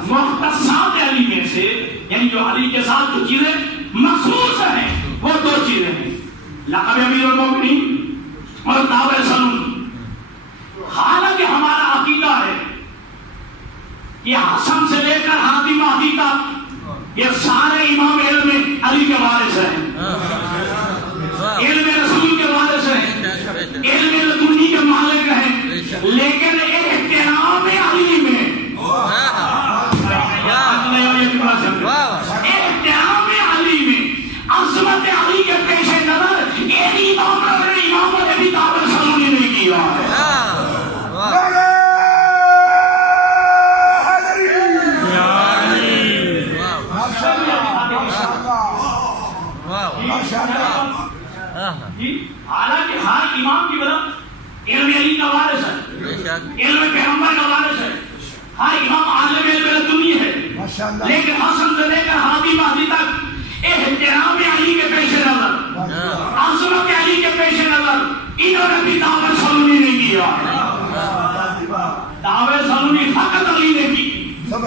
مختصات علی میں سے, یعنی جو علی کے ساتھ جو چیزیں مخصوص ہیں وہ دو چیزیں ہیں, لقب امیر المومنین اور دعوی سلونی. حالانکہ ہمارا عقیدہ ہے کہ حسن سے لے کر ہادی مہدی تک یہ سارے امام علم علی کے وارث ہیں, علم رسول کے وارث ہیں, علم لدنی کے مالک ہیں, لیکن احترام علی میں احترام علی میں عظمت علی کے پیش نظر ایک اماموں نے بھی دعوت سلونی نہیں کیا ہے. حالانکہ ہر امام کی بدل علم علی کا وارث ہے, علم پیغمبر کا وارث ہے, ہر امام عالم علم لدنی ہے, لیکن حسن سے لے کر ہادی مہدی تک احترام علی کے پیش نظر, عظمت علی کے پیش نظر انہوں نے بھی دعوت سلونی نہیں کیا. دعوت سلونی فقط علی نے کی, دعوت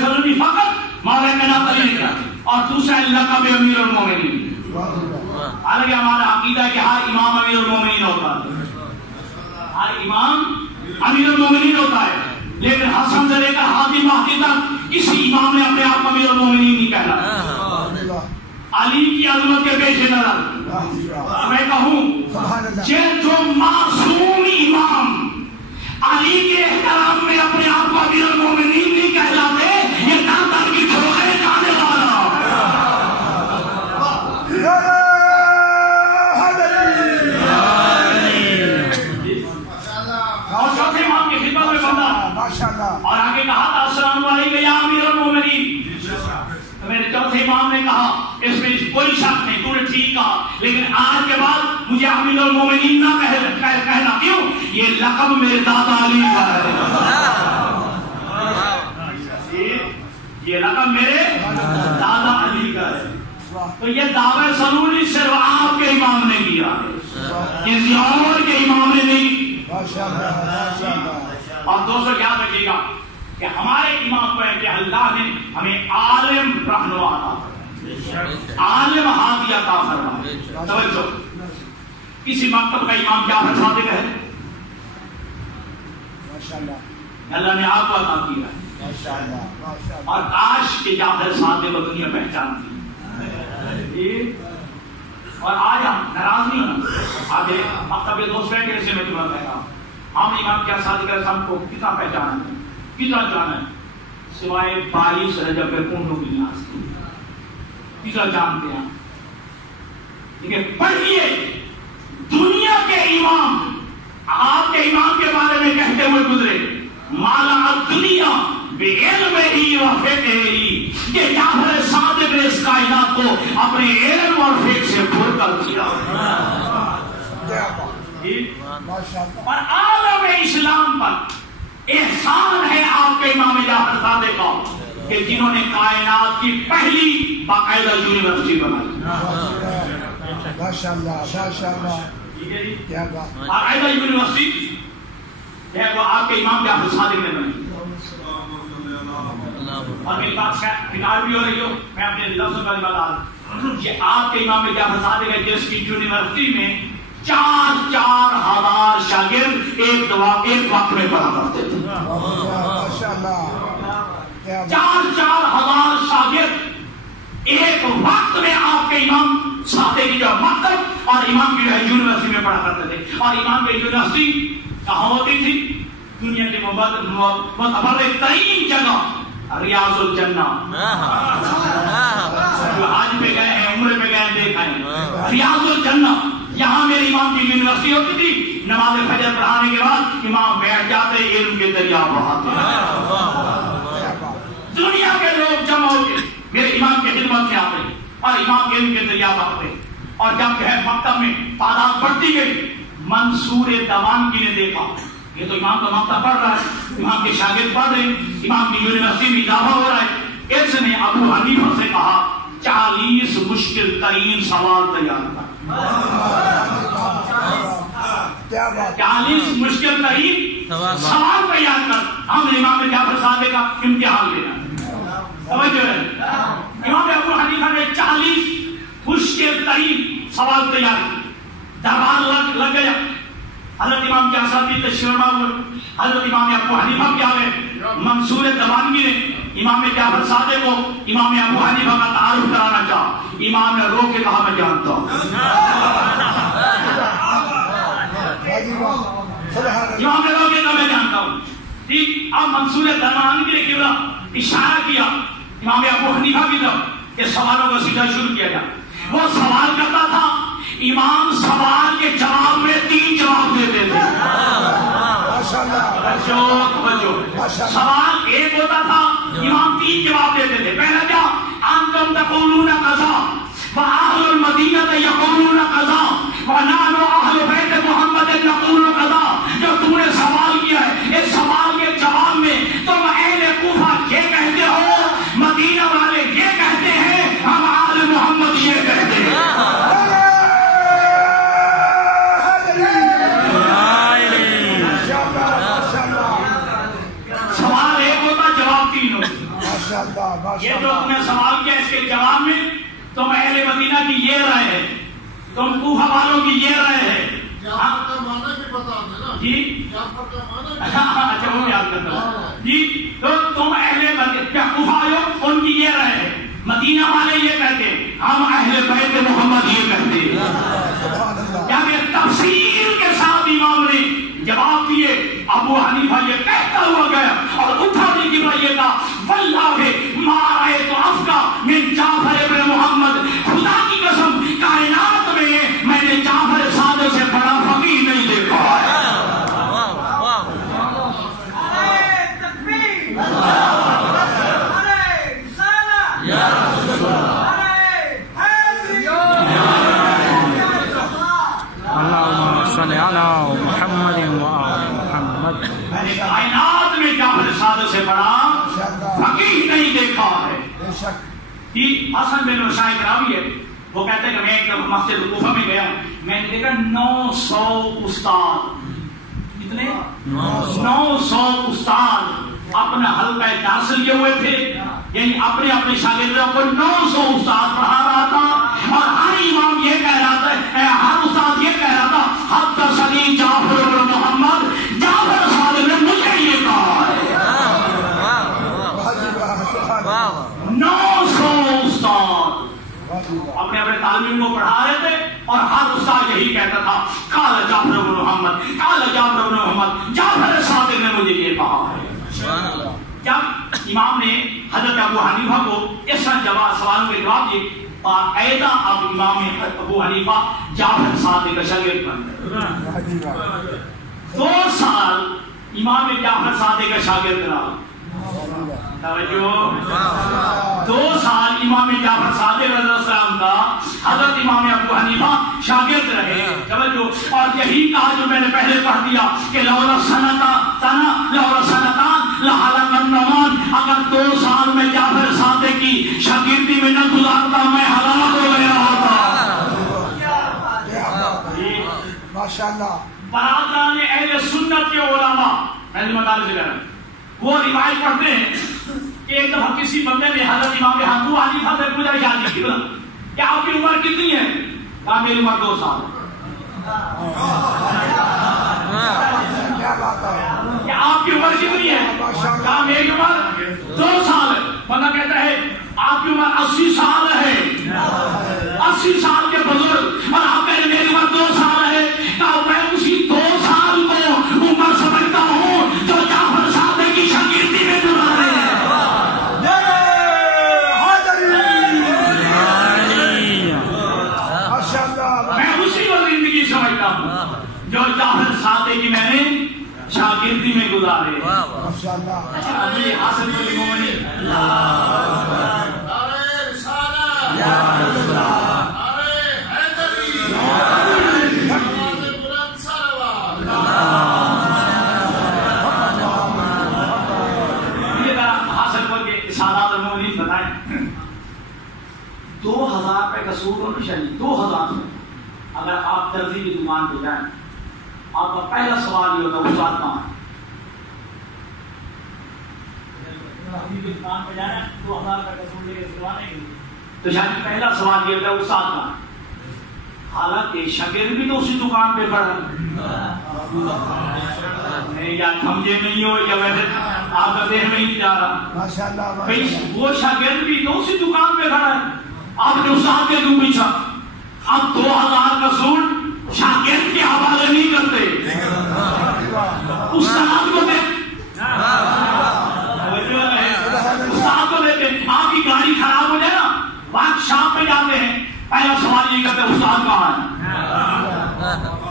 سلونی فقط مولا کائنات علی نے کیا, اور دوسرا لقب امیر المومنین. حالانکہ ہمارا عقیدہ ہے کہ ہر امام امیر المومنین ہوتا ہے, ہر امام امیر المومنین ہوتا ہے, لیکن حسن سے لے کر ہادی مہدی تک کسی امام نے اپنے آپ امیر المومنین نہیں کہا. علی کی عظمت کے پیش نظر میں کہوں جو معصوم امام علی کے احترام میں اپنے آپ کو امیر المومنین نہیں کہلاتے, یہ داندر کی چھوڑے جانے والا. اور چوتھے امام کی خدمت میں بندہ, اور آگے کہا تھا السلام علیکم یا امیر المومنین. میرے چوتھے امام نے کہا اس میں کوئی شک نہیں, تو نے ٹھیک کہا, لیکن آج کے بعد مجھے امیر المومنین نہ کہنا. کیوں؟ یہ لقب میرے دادا علی کا ہے, یہ لقب میرے دادا علی کا ہے. تو یہ دعوی سلونی صرف آپ کے امام نے کیا, کسی اور کے امام نے نہیں. اور دوستوں یاد رکھیے گا کہ ہمارے امام کو ہے کہ اللہ نے ہمیں عالم رہنما عطا فرمایا, عالم ہادی عطا فرمایا. توجہ, کسی مکتب کا امام جعفر صادق ہے, اللہ نے آپ کو عطا کیا ہے, اور کاش کہ جعفر صادق کو دنیا پہچانتی. اور آج ہم ناراض نہیں ہونا, آج مکتب کے دوست بیٹھے سے میں تمہیں کہہ رہا ہوں, ہم امام کیا صادق علیہ السلام کو کتنا پہچانا ہے, کتنا جانا ہے, سوائے 22 رجب کے کنڈوں کی نیاز کی, کتنا جانتے ہیں. لیکن پڑھیے دنیا کہتے ہوئے گزرے مالا دنیا بے علم ہی و فقہ ہی، یہ جعفر صادق نے اس کائنات کو اپنے علم اور فقہ سے بھر کر دیا. اور عالم اسلام پر احسان ہے آپ کے امام جعفر صادق کا کہ جنہوں نے کائنات کی پہلی باقاعدہ یونیورسٹی بنائی. باقاعدہ یونیورسٹی ہے وہ آپ کے امام جعفر صادق نے بنائی. اور میری بات خلاف بھی ہو رہی ہو، میں اپنے لفظوں کا بتا دوں، یہ آپ کے امام جعفر صادق ہے جس کی یونیورسٹی میں 4,000 شاگرد ایک وقت میں پڑھا کرتے تھے. 4,000 شاگرد ایک وقت میں آپ کے امام صادق کی جو مکتب اور امام کی یونیورسٹی میں پڑھا کرتے تھے. اور امام کی یونیورسٹی کہاں ہوتی تھی؟ دنیا کے متبرک ترین جگہ ریاض الجنہ. جو حج پہ گئے ہیں، عمرے پہ گئے ہیں، دیکھا ہے ریاض الجنہ. یہاں میرے امام کی یونیورسٹی ہوتی تھی. نماز فجر پڑھانے کے بعد امام بیٹھ جاتے، علم کے دریا بہاتے. دنیا کے لوگ جمع ہو کے میرے امام کی خدمت میں آتے اور امام کے علم کے دریا بہاتے. اور جب جو ہے مکتب میں تعداد بڑھتی گئی، منصور دوانگی نے دیکھا یہ تو امام کا مکتب پڑھ رہا ہے، امام کے شاگرد پڑھ رہے ہیں، امام کی یونیورسٹی میں اضافہ ہو رہا ہے. اس نے ابو حنیفہ سے کہا 40 مشکل ترین سوال تیار کر. 40 مشکل ترین سوال تیار کر. ہم امام جعفر صادق کا امتحان لینا. سمجھ رہے ہیں؟ امام ابو حنیفہ نے 40 مشکل ترین سوال تیار کیے. دربار لگ گیا. حضرت امام کے اساتذہ تشریف ہوئے. حضرت امام ابو حنیفہ کیا ہے؟ منصور دوانگی نے امام جعفر صادق کو امام ابو حنیفہ کا تعارف کرانا چاہا. امام نے رو کے کہا میں جانتا ہوں. امام نے رو کے کہا میں جانتا ہوں. ٹھیک. اب منصور دوانگی نے کیا؟ اشارہ کیا امام ابو حنیفہ کی طرف کہ سوالوں کا سیدھا شروع کیا گیا. وہ سوال کرتا تھا، امام سوال کے جواب میں 3 جواب دیتے تھے. سوال ایک ہوتا تھا، امام 3 جواب دیتے تھے. پہلا کیا؟ انتم تقولون قضا واہل المدینہ یقولون قضا ونحن اہل بیت محمد نقول قضا. جو تم نے سوال کیا ہے اس سوال کے جواب میں تم اہل کوفہ یہ کہتے ہو، مدینہ والے یہ کہتے ہیں، ہم اہل محمد یہ کہتے ہیں. سوال ایک ہوتا، جواب 3 ہوتا. یہ جو تم نے سوال کیا اس کے جواب میں تم اہل مدینہ کی یہ رائے ہے، تم کوفہ والوں کی یہ رائے ہے. جی اچھا وہ یاد کرتا ہوں. جی تو تم اہل مدینہ کوفہ والوں ان کی یہ رائے ہے، مدینہ والے یہ کہتے ہیں، ہم اہل بیت محمد یہ کہتے ہیں. جب یہ تفصیل کے ساتھ امام نے جواب دیے، ابو حنیفہ یہ کہتا ہوا گیا اور اٹھانے کی وجہ یہ تھا واللہ ما رأیت افقہ من جعفر ابن محمد. خدا کی قسم کائنات میں نے جعفر صادق سے بڑا فقیہ نہیں دیکھا ہے. میں نے کائنات میں جعفر صادق سے بڑا فقیہ نہیں دیکھا ہے. حسن بن رشید راوی ہے، وہ کہتے ہیں کہ میں ایک دفعہ مسجد کوفہ میں گیا، میں نے دیکھا 900 استاد. کتنے؟ 900 استاد اپنا حلقہ درس لیے ہوئے تھے. یعنی اپنے اپنے شاگردوں کو 900 استاد پڑھا رہا تھا اور ہر امام یہ کہہ رہا تھا، ہر استاد یہ کہہ رہا تھا حدثنی جعفر بن محمد، جعفر صادق نے مجھے یہ کہا ہے. 900 استاد اپنے اپنے طالبین کو پڑھا رہے تھے اور ہر استاد یہی کہتا تھا قال جعفر بن محمد، قال جعفر بن محمد، جعفر صادق نے مجھے یہ کہا ہے. جب امام نے حضرت ابو حنیفہ کو اس طرح سوالوں کے جواب دیے، باقاعدہ اب امام ابو حنیفہ جعفر صادق کا شاگرد بن گئے. 2 سال امام جعفر صادق کا شاگرد رہا. توجہ. 2 سال امام جعفر صادق رضی اللہ عنہ کا حضرت امام ابو حنیفہ شاگرد رہے. توجہ. اور یہی کہا جو میں نے پہلے پڑھ دیا کہ لولا سنتان لحلق النمان، اگر 2 سال میں جعفر صادق کی شاگردی میں نہ گزارتا میں ہلاک ہو گیا ہوتا. ماشاءاللہ. برادران اہل سنت کے علماء میں نے مطالعہ سے کر رہا ہوں، وہ روایت پڑھتے ہیں کہ ایک دفعہ کسی بندے نے حضرت امام ابو حنیفہ سے پوچھا کہ آپ کی عمر کتنی ہے؟ کہا میری عمر 2 سال. کہ آپ کی عمر کتنی ہے؟ کہا میری عمر 2 سال ہے. بندہ کہتا ہے آپ کی عمر 80 سال ہے، 80 سال کے بزرگ، اور آپ کہہ رہے میری عمر 2 سال ہے. کہا میں اسی 2 سال کو عمر سمجھتا ہوں جو جعفر صادق کی شاگردی میں گزارے. میں اسی کو زندگی سمجھتا ہوں جو جعفر صادق کی میں نے شاگردی میں گزارے. حاصل کر کے سادات المومنین بتائیں 2000 روپے کا سوٹ ہونا چاہیے. 2000 اگر آپ درزی کی دکان پہ جائیں آپ کا پہلا سوال یہ ہوتا ہے استاد کہاں ہے؟ دکان پہ جانا 2000 روپے کا سوٹ لے کے سلوانے کے لیے تو شاید پہلا سوال یہ ہوتا ہے استاد کہاں ہے؟ حالانکہ شاگرد بھی تو اسی دکان پہ کھڑا ہے. یا سمجھے نہیں ہو یا ویسے آپ کا ذہن میں نہیں جا رہا. وہ شاگرد بھی تو اسی دکان پہ کھڑا ہے. آپ نے استاد کے دوں پیچھا. اب 2000 کا سوٹ شاگرد کے حوالے نہیں کرتے، استاد کو دے. استاد کو دیتے. آپ کی گاڑی خراب ہو جائے نا ورک شاپ میں جاتے ہیں پہلا سوال یہ کرتے استاد کہاں ہے.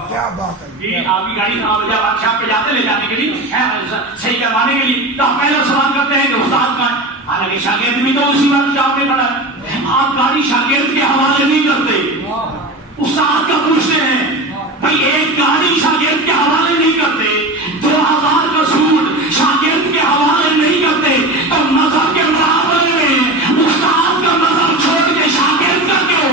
کیا بات ہے. آپ کی گاڑی خراب ہو جائے ورک شاپ پہ جاتے لے جانے کے لیے صحیح کروانے کے لیے تو آپ پہلا سوال کرتے ہیں کہ استاد کہاں ہے. حالانکہ شاگرد بھی تو اسی ورک شاپ میں کھڑا ہے. آپ گاڑی شاگرد کے حوالے نہیں کرتے، استاد کا پوچھتے ہیں. بھائی ایک گاڑی شاگرد کے حوالے نہیں کرتے، 2000 کا سوٹ شاگرد کے حوالے نہیں کرتے، تو مذہب کے مقابلے میں استاد کا مذہب چھوڑ کے شاگرد کا کیوں؟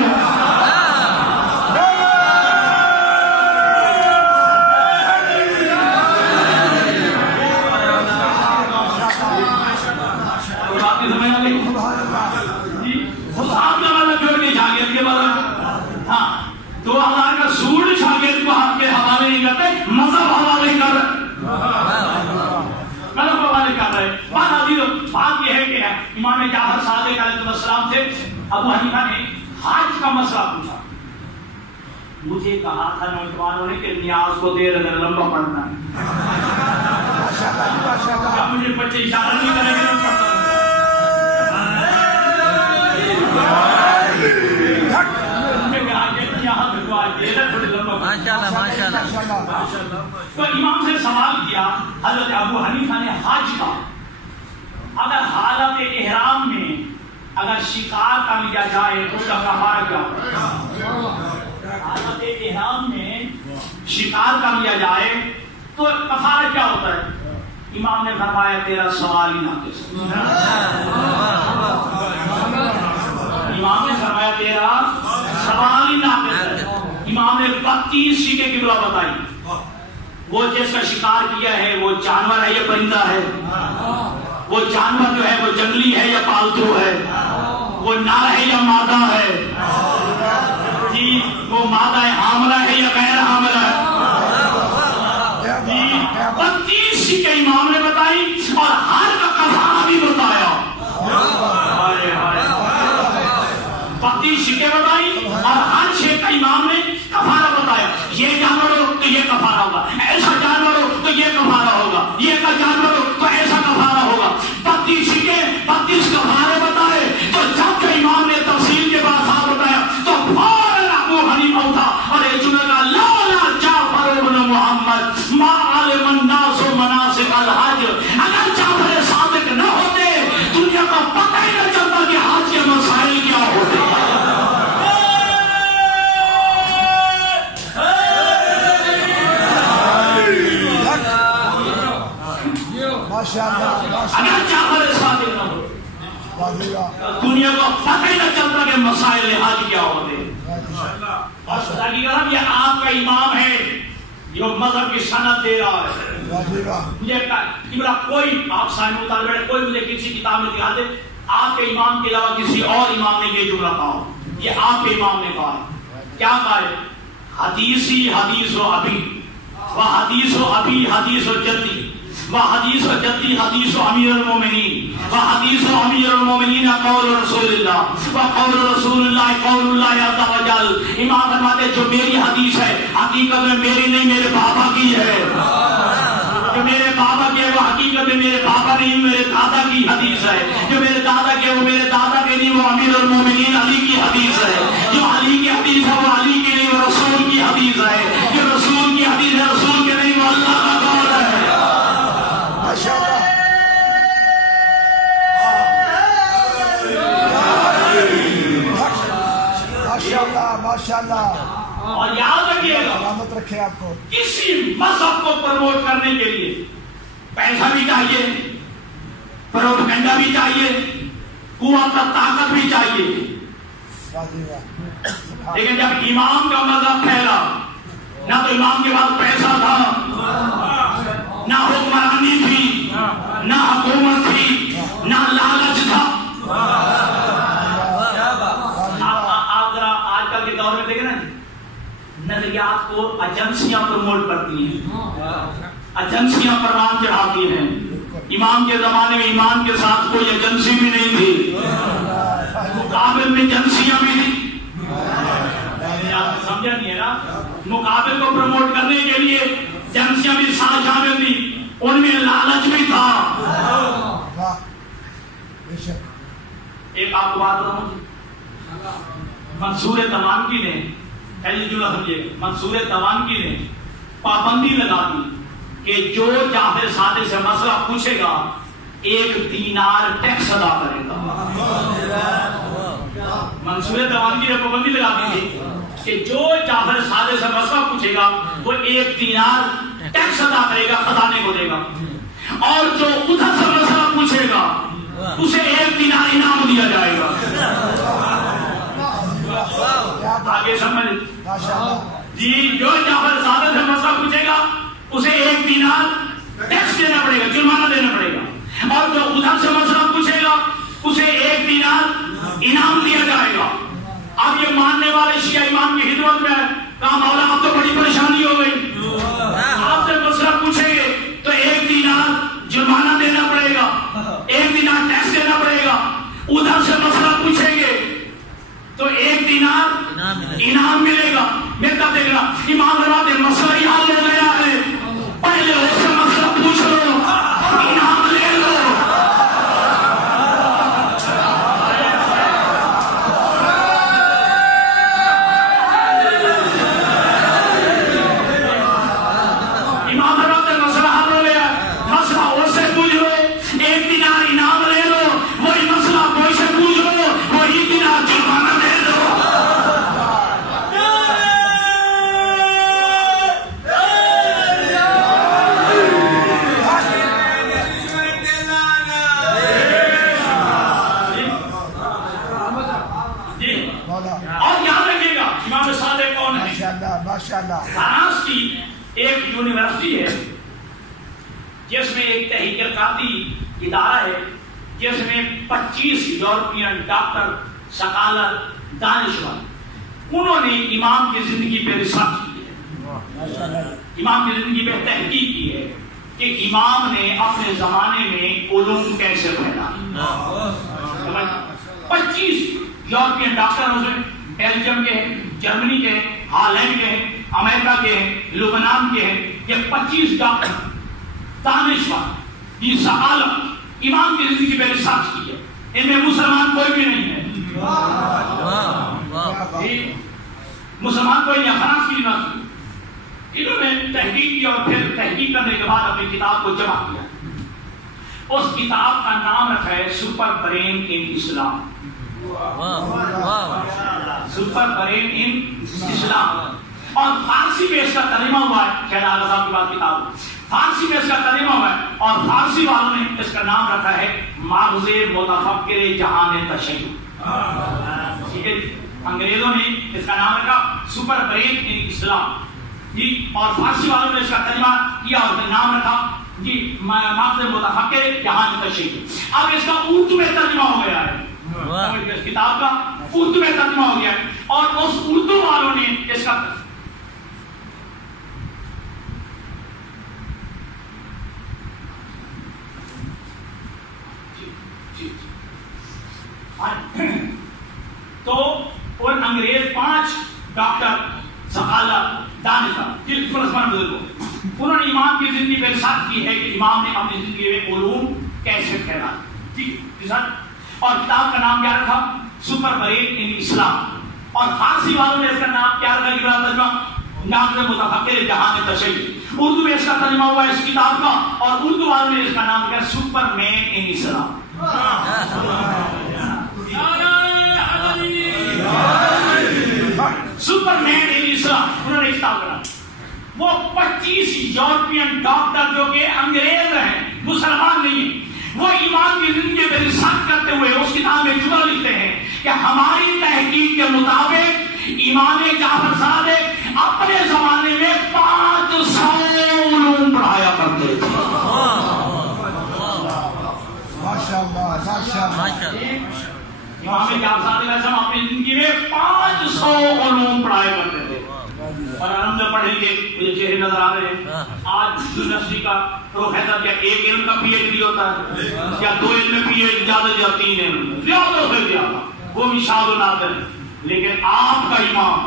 استاد کا مذہب چھوڑ کے شاگرد کے مذہب. ہاں 2000 کا سوٹ شاگرد کو آپ کے حوالے نہیں کرتے، مذہب حوالے کر رہے. مذہب حوالے کر رہے. بات یہ ہے کہ امام جعفر صادق علیہ السلام سے ابو حنیفہ نے حج کا مسئلہ پوچھا. مجھے کہا تھا نوجوانوں نے کہ نیاز کو دیر اگر لمبا پڑھنا ہے. مجھے بچے اشارہ نہیں کریں گے تو امام سے سوال کیا حضرت ابو حنیفہ نے حج کا اگر حالت احرام میں اگر شکار کر لیا جائے تو اس کا کفارہ کیا ہوگا؟ حالت احرام میں شکار کر لیا جائے تو کفارہ کیا ہوتا ہے؟ امام نے فرمایا تیرا سوال ہی ناقص. امام نے فرمایا تیرا سوال ہی ناقص ہے. امام نے 32 سیٹیں قبلہ بتائی. وہ جس کا شکار کیا ہے وہ جانور ہے یا پرندہ ہے؟ وہ جانور جو ہے وہ جنگلی ہے یا پالتو ہے؟ وہ نر ہے یا مادہ ہے؟ جی وہ مادہ حاملہ ہے یا غیر حاملہ ہے؟ جی 32 سیٹیں امام نے بتائی اور ہر کا کفارہ بھی بتایا. 32 سیٹیں بتائی اور ہر 6 کا امام نے کفارہ بتایا. یہ جانور ہو تو یہ کفارہ ہوگا، ایسا جانور ہو تو یہ کفارہ ہوگا، یہ کا جانور ہو تو ایسا کفارہ ہوگا. 32 سیٹیں 32 کفارے بتائے. تو جب کہ امام نے تفصیل کے بعد صاحب بتایا تو فوراً ابو حنیفہ اٹھا اور یہ چنا لولا جعفر بن محمد ما علم الناس مناسک اگر جعفر صادق نہ ہو دنیا کو پتہ ہی نہ چلتا کہ مسائل حج کیا ہوتے ہیں. یہ آپ کا امام ہے جو مذہب کی سند دے رہا ہے. مجھے کوئی آپ سائنس طالب علم کوئی مجھے کسی کتاب میں دکھا دے آپ کے امام کے علاوہ کسی اور امام نے یہ جملہ کہا. یہ آپ کے امام نے کہا. کیا کہا ہے؟ حدیثی حدیث و ابی و حدیث و ابی حدیث و جدی و حدیث و جدی حدیث و امیر المومنین و حدیث و امیر المومنین قول رسول اللہ و قول رسول اللہ قول اللہ عز و جل. امام فرماتے جو میری حدیث ہے حقیقت میں میری نہیں میرے بابا کی ہے. جو میرے بابا کی ہے وہ حقیقت میں میرے بابا نہیں میرے دادا کی حدیث ہے. جو میرے دادا کی ہے وہ میرے دادا کی نہیں وہ امیر المومنین علی کی حدیث ہے. جو علی کی حدیث ہے وہ علی کی نہیں وہ رسول کی حدیث ہے. جو رسول کی حدیث ہے رسول کے نہیں وہ اللہ کا قول ہے. اور یاد رکھیے سلامت رکھے آپ کو. کسی مذہب کو پروموٹ کرنے کے لیے پیسہ بھی چاہیے پروپیگنڈا بھی چاہیے قوت اور طاقت بھی چاہیے. لیکن جب امام کا مذہب پھیلا نہ تو امام کے پاس پیسہ تھا نہ حکمرانی تھی نہ حکومت تھی نہ لالچ تھا. آج کل کے دور میں دیکھیں نا نظریات کو ایجنسیاں پروموٹ کرتی ہیں ایجنسیاں پروان چڑھاتی ہیں. امام کے زمانے میں ایمان کے ساتھ کوئی ایجنسی بھی نہیں تھی مقابل میں ایجنسیاں بھی تھی. سمجھا نہیں ہے نا. مقابل کو پروموٹ کرنے کے لیے ایجنسیاں بھی ساتھ شامل تھی ان میں لالچ بھی تھا. ایک آپ کو بات بتاؤں منصور توانکی نے منصور توانکی نے پابندی لگا دی کہ جو جعفر صادق سے مسئلہ پوچھے گا 1 دینار ٹیکس ادا کرے گا. منصور توانکی نے پابندی لگا دی تھی کہ جو جعفر صادق سے مسئلہ پوچھے گا وہ 1 دینار ٹیکس ادا کرے گا خزانے کو دے گا اور جو ادھر سے مسئلہ پوچھے گا اسے 1 دینار انعام دیا جائے گا. آگے سمجھ جی جو جعفر صادق سے مسئلہ پوچھے گا اسے 1 دینار ٹیکس دینا پڑے گا جرمانہ دینا پڑے گا اور جو ادھر سے مسئلہ پوچھے گا اسے 1 دینار انعام دیا جائے گا. اب یہ ماننے والے شیعہ امام کی خدمت میں کہا مولا اب تو بڑی پریشانی ہو گئی آپ سے مسئلہ پوچھیں گے تو 1 دینار جرمانہ دینا پڑے گا 1 دینار ٹیکس دینا پڑے گا. ادھر سے مسئلہ پوچھیں گے تو 1 دینار انعام ملے گا. میں کہا دیکھ رہا امام فرماتے مسئلہ ہی حل ہو گیا ہے پہلے اس سے مسئلہ پوچھ لو انعام لے لو. امام فرماتے مسئلہ حل ہو گیا مسئلہ اس سے پوچھ لو 1 دینار انعام لے لو وہی مسئلہ کوئی سے پوچھ لو وہی دینار جرمانہ لے لو. فرانس کی ایک یونیورسٹی ہے جس میں ایک تحقیقاتی ادارہ ہے جس میں 25 یورپین ڈاکٹر سکالر دانشور انہوں نے امام کی زندگی پہ ریسرچ کی ہے امام کی زندگی پہ تحقیق کی ہے کہ امام نے اپنے زمانے میں علوم کیسے پھیلا. 25 یورپین ڈاکٹر اس میں بیلجیم کے ہیں جرمنی کے ہیں ہالینڈ کے ہیں امریکہ کے ہیں لبنان کے ہیں یہ 25 ڈاکٹر دانشور یہ سکالر امام کی زندگی پہ ریسرچ کی ہے. ان میں مسلمان کوئی بھی نہیں ہے مسلمان کوئی نہیں. فرانس کی یونیورسٹی انہوں نے تحقیق کی اور پھر تحقیق کرنے کے بعد اپنی کتاب کو جمع کیا. اس کتاب کا نام رکھا ہے super brain in Islam. Super brain in Islam اور فارسی میں اس کا ترجمہ ہوا ہے. شہزاد صاحب کی بات کتاب فارسی میں اس کا ترجمہ ہوا ہے اور فارسی والوں نے اس کا نام رکھا ہے ماغز متفکر جہان تشیع. ٹھیک ہے، انگریزوں نے اس کا نام رکھا سپر برین ان اسلام جی، اور فارسی والوں نے اس کا ترجمہ کیا اور نام رکھا جی ماغز متفکر جہان تشیع. اب اس کا اردو میں ترجمہ ہو گیا ہے، اس کتاب کا اردو میں ترجمہ ہو گیا ہے اور اس اردو والوں نے اس کا تو ان انگریز 5 ڈاکٹر ثقالت دانشور بزرگوں انہوں نے امام کی زندگی میں ارشاد کی ہے کہ امام نے اپنی زندگی میں علوم کیسے پھیلا. ٹھیک ہے، اور کتاب کا نام کیا رکھا سپر برین ان اسلام، اور فارسی والوں نے اس کا نام کیا رکھا جبرا ترجمہ ماغز متفکر جہان تشیع. اردو میں اس کا ترجمہ ہوا ہے اس کتاب کا اور اردو والوں نے اس کا نام کیا سپر مین ان اسلام. سپر مین ان اسلام انہوں نے کتاب کا نام. وہ 25 یورپین ڈاکٹر جو کہ انگریز ہیں، مسلمان نہیں ہیں، وہ امام کی زندگی میں ریسرچ کرتے ہوئے اس کتاب میں جملہ لکھتے ہیں کہ ہماری تحقیق کے مطابق امام جعفر صادق اپنے زمانے میں 500 علوم پڑھایا کرتے تھے. امام جعفر صادق علیہ السلام اپنی زندگی میں 500 علوم پڑھایا کرتے تھے. اور ہم جب پڑھیں گے مجھے چہرے نظر آ رہے ہیں. آج یونیورسٹی کا پروفیسر کیا ایک علم کا پی ایچ ڈی ہوتا ہے یا 2 علم میں پی ایچ زیادہ یا 3 علم زیادہ سے زیادہ، وہ بھی شاد و نادر. لیکن آپ کا امام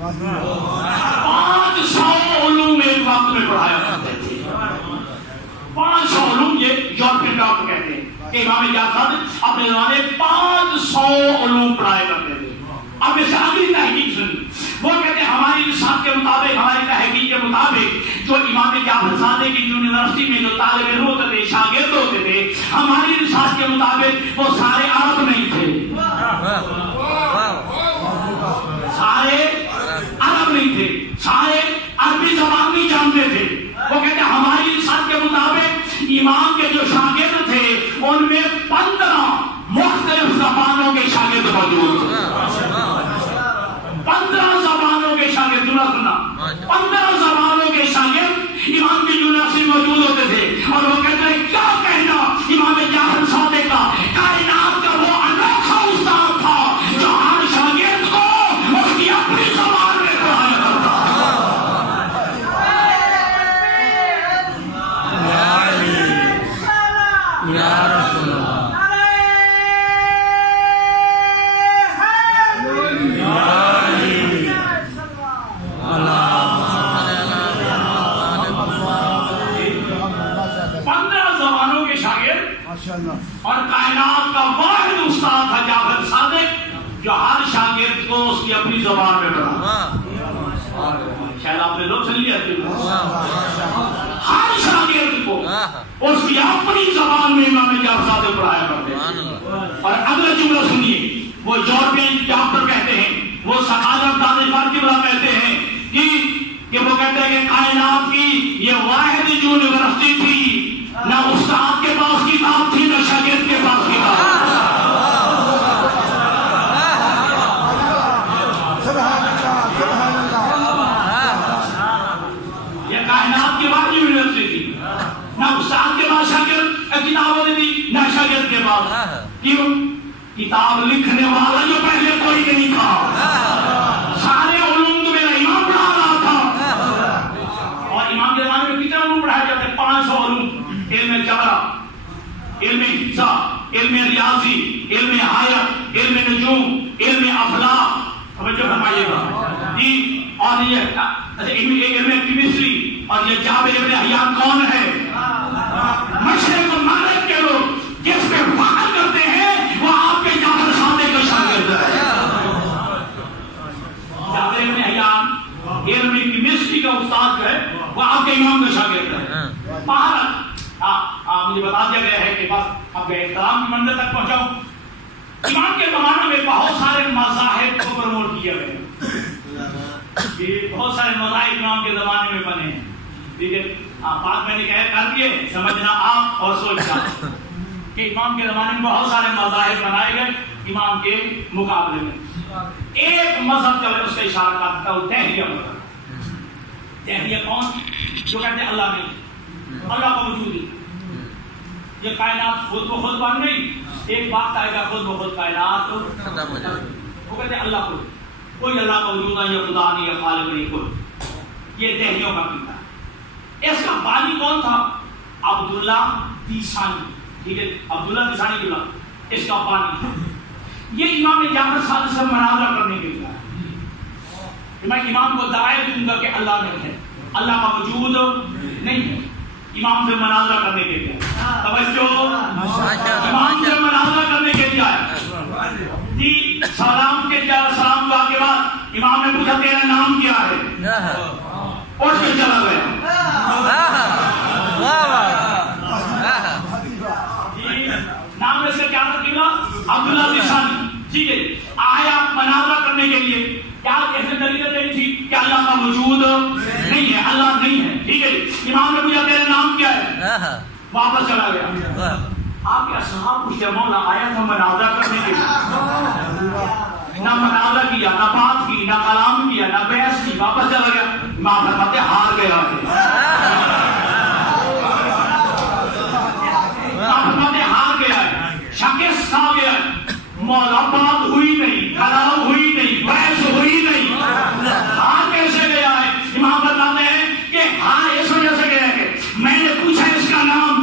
500 علوم ایک وقت میں پڑھایا کرتے تھے. 500 علوم یہ یورپین ڈاکٹر کہتے ہیں کہ امام جعفر صادق اپنے زمانے 500 علوم پڑھایا کرتے تھے. اب اس آگے تحقیق سنی، وہ کہتے ہیں ہماری ریسرچ کے مطابق، ہماری تحقیق کے مطابق جو امام جعفر صادق کی یونیورسٹی میں جو طالب علم ہوتے تھے، شاگرد ہوتے تھے، ہماری ریسرچ کے مطابق وہ سارے عرب نہیں تھے. سارے عرب نہیں تھے، سارے عربی زبان نہیں جانتے تھے. وہ کہتے ہیں ہماری ریسرچ کے مطابق امام کے جو شاگرد تھے ان میں 15 مختلف زبانوں کے شاگرد موجود تھے. 15 زبانوں کے شاگرد، سننا 15 زبانوں کے شاگرد امام کی یونیورسٹی موجود ہوتے تھے. اور وہ کہتے ہیں کیا کہنا امام جعفر صادق کا، کائنات کا وہ انوکھا استاد تھا جو ہر شاگرد کو اس کی اپنی زبان میں پڑھایا کرتا. یا رسول اللہ. اور کائنات کا واحد استاد تھا جعفر صادق جو ہر شاگرد کو اس کی اپنی زبان میں پڑھا. شاید آپ نے لوگ سن لیا، ہر شاگرد کو اس کی اپنی زبان میں امام جعفر صادق پڑھایا کرتے ہیں. اور اگلا جملہ سنیے، وہ یورپین ڈاکٹر کہتے ہیں، وہ ثقافت دانشور کی بلا کہتے ہیں کہ وہ کہتے ہیں کہ کائنات کی یہ واحد یونیورسٹی تھی، نہ استاد کے پاس کتاب تھی نہ شاگرد کے پاس کتاب. یہ کائنات کی واحد یونیورسٹی تھی، نہ استاد کے پاس شاگرد کتاب ہوتی تھی نہ شاگرد کے پاس. کیوں؟ کتاب لکھنے والا جو پہلے کوئی نہیں تھا. سارے علوم تو میرا امام پڑھا رہا تھا. اور امام کے زمانے میں کتنے علوم پڑھائے جاتے؟ 500 علوم. علم جبرا، علم حساب، علم ریاضی، علم حیات، علم نجوم، علم افلاک. توجہ فرمائیے گا جی. اور یہ علم کیمسٹری، اور یہ جابر ابن حیان کون ہے؟ مشرق و مغرب کے لوگ جس پہ فخر کرتے ہیں وہ آپ کے جعفر صادق کا شاگرد ہے. جابر ابن حیان علم کیمسٹری کا استاد جو ہے وہ آپ کے امام کا شاگرد ہے. بہرحال مجھے بتا دیا گیا ہے کہ بس اب احترام کی منزل تک پہنچاؤں. امام کے زمانے میں بہت سارے مذاہب کو پروموٹ کیا گیا. بہت سارے مذاہب امام کے زمانے میں بنے ہیں. ٹھیک ہے، بات میں نے کر دیے، سمجھنا آپ اور سوچنا کہ امام کے زمانے میں بہت سارے مذاہب بنائے گئے امام کے مقابلے میں. ایک مذہب جو ہے اس کا اشارہ کرتا ہے وہ دہریہ مذہب. دہریہ کون؟ جو کہتے ہیں اللہ نہیں، اللہ کا وجود ہی، یہ کائنات خود بخود بن گئی، ایک وقت آئے گا خود بخود کائنات ختم ہو جائے گی. وہ کہتے ہیں اللہ کو کوئی اللہ کا وجود نہیں، یہ خدا نہیں، یہ خالق نہیں کوئی. یہ دہریوں کا عقیدہ. اس کا بانی کون تھا؟ عبداللہ دیسانی. ٹھیک ہے، عبداللہ دیسانی جو اس کا بانی تھا. یہ امام جعفر صادق سے مناظرہ کرنے کے لیے میں امام کو دعائے دوں گا کہ اللہ نہیں ہے، اللہ کا وجود نہیں ہے. امام سے مناظرہ کرنے کے لیے توجہ، امام سے مناظرہ کرنے کے لیے آئے جی. سلام کے سلام دعا کے بعد امام نے پوچھا تیرا نام کیا ہے؟ اور پھر چلا گیا. نام میں سے کیا رکھے گا؟ عبداللہ دیسانی. ٹھیک ہے، آیا مناظرہ کرنے کے لیے. کیا ایسے دلیل نہیں تھی کہ اللہ کا وجود نہیں ہے، اللہ نہیں ہے. ٹھیک ہے، امام نے پوچھا تیرا نام کیا ہے؟ واپس چلا گیا. آپ کے اصحاب پوچھتے مولا آیا تھا مناظرہ کرنے کے لیے، نہ مناظرہ کیا، نہ بات کی، نہ کلام کیا، نہ بحث کی، واپس چلا گیا. امام فرماتے ہار گیا ہے، ہار گیا ہے، شکست کھا گیا ہے. مولا بات ہوئی نہیں، کلام ہوئی نہیں، بحث ہوئی نہیں، ہار کیسے گیا ہے؟ امام بتاتے ہیں کہ ہار اس وجہ سے گیا ہے کہ میں نے پوچھا اس کا نام،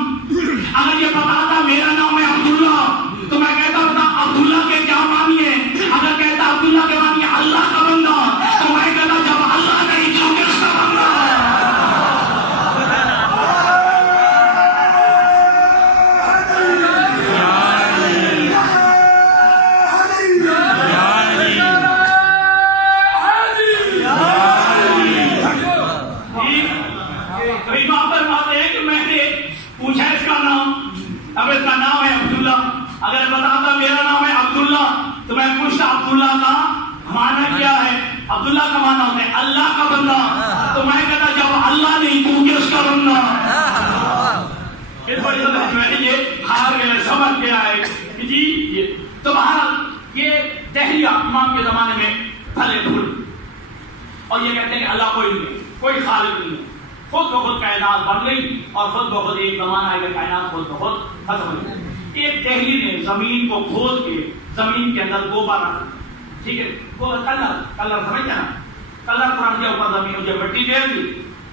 اگر یہ بتاتا میرا نام ہے عبداللہ تو میں کہتا ہوتا عبداللہ کے کیا معنی ہے. اگر کہتا عبداللہ کے معنی اللہ کا بندہ تو میں کہتا جب اللہ نہیں تو کس کا بندہ ہے. اب اس کا نام ہے عبداللہ، اگر بتاتا میرا نام ہے عبداللہ تو میں پوچھتا عبداللہ کا معنی کیا ہے؟ عبداللہ کا معنی ہوتا ہے اللہ کا بندہ، تو میں کہتا جب اللہ نہیں تو کس کا بندہ. اس وجہ سے یہ ہار گئے، سمجھ کے آئے جی. یہ تو بہرحال یہ دہریہ امام کے زمانے میں پھلے پھول، اور یہ کہتے ہیں کہ اللہ کوئی نہیں، کوئی خالق نہیں ہے، خود بخود کائنات بن گئی اور خود بخود ایک زمانہ آئے گا کائنات خود بخود ختم ہو گئی. ایک دہلی نے زمین کو کھود کے زمین کے اندر گوبر رکھا. ٹھیک ہے، گوبر کلر سمجھتے ہیں نا، کلر رکھ دیا اوپر زمین کو، جب مٹی دے دی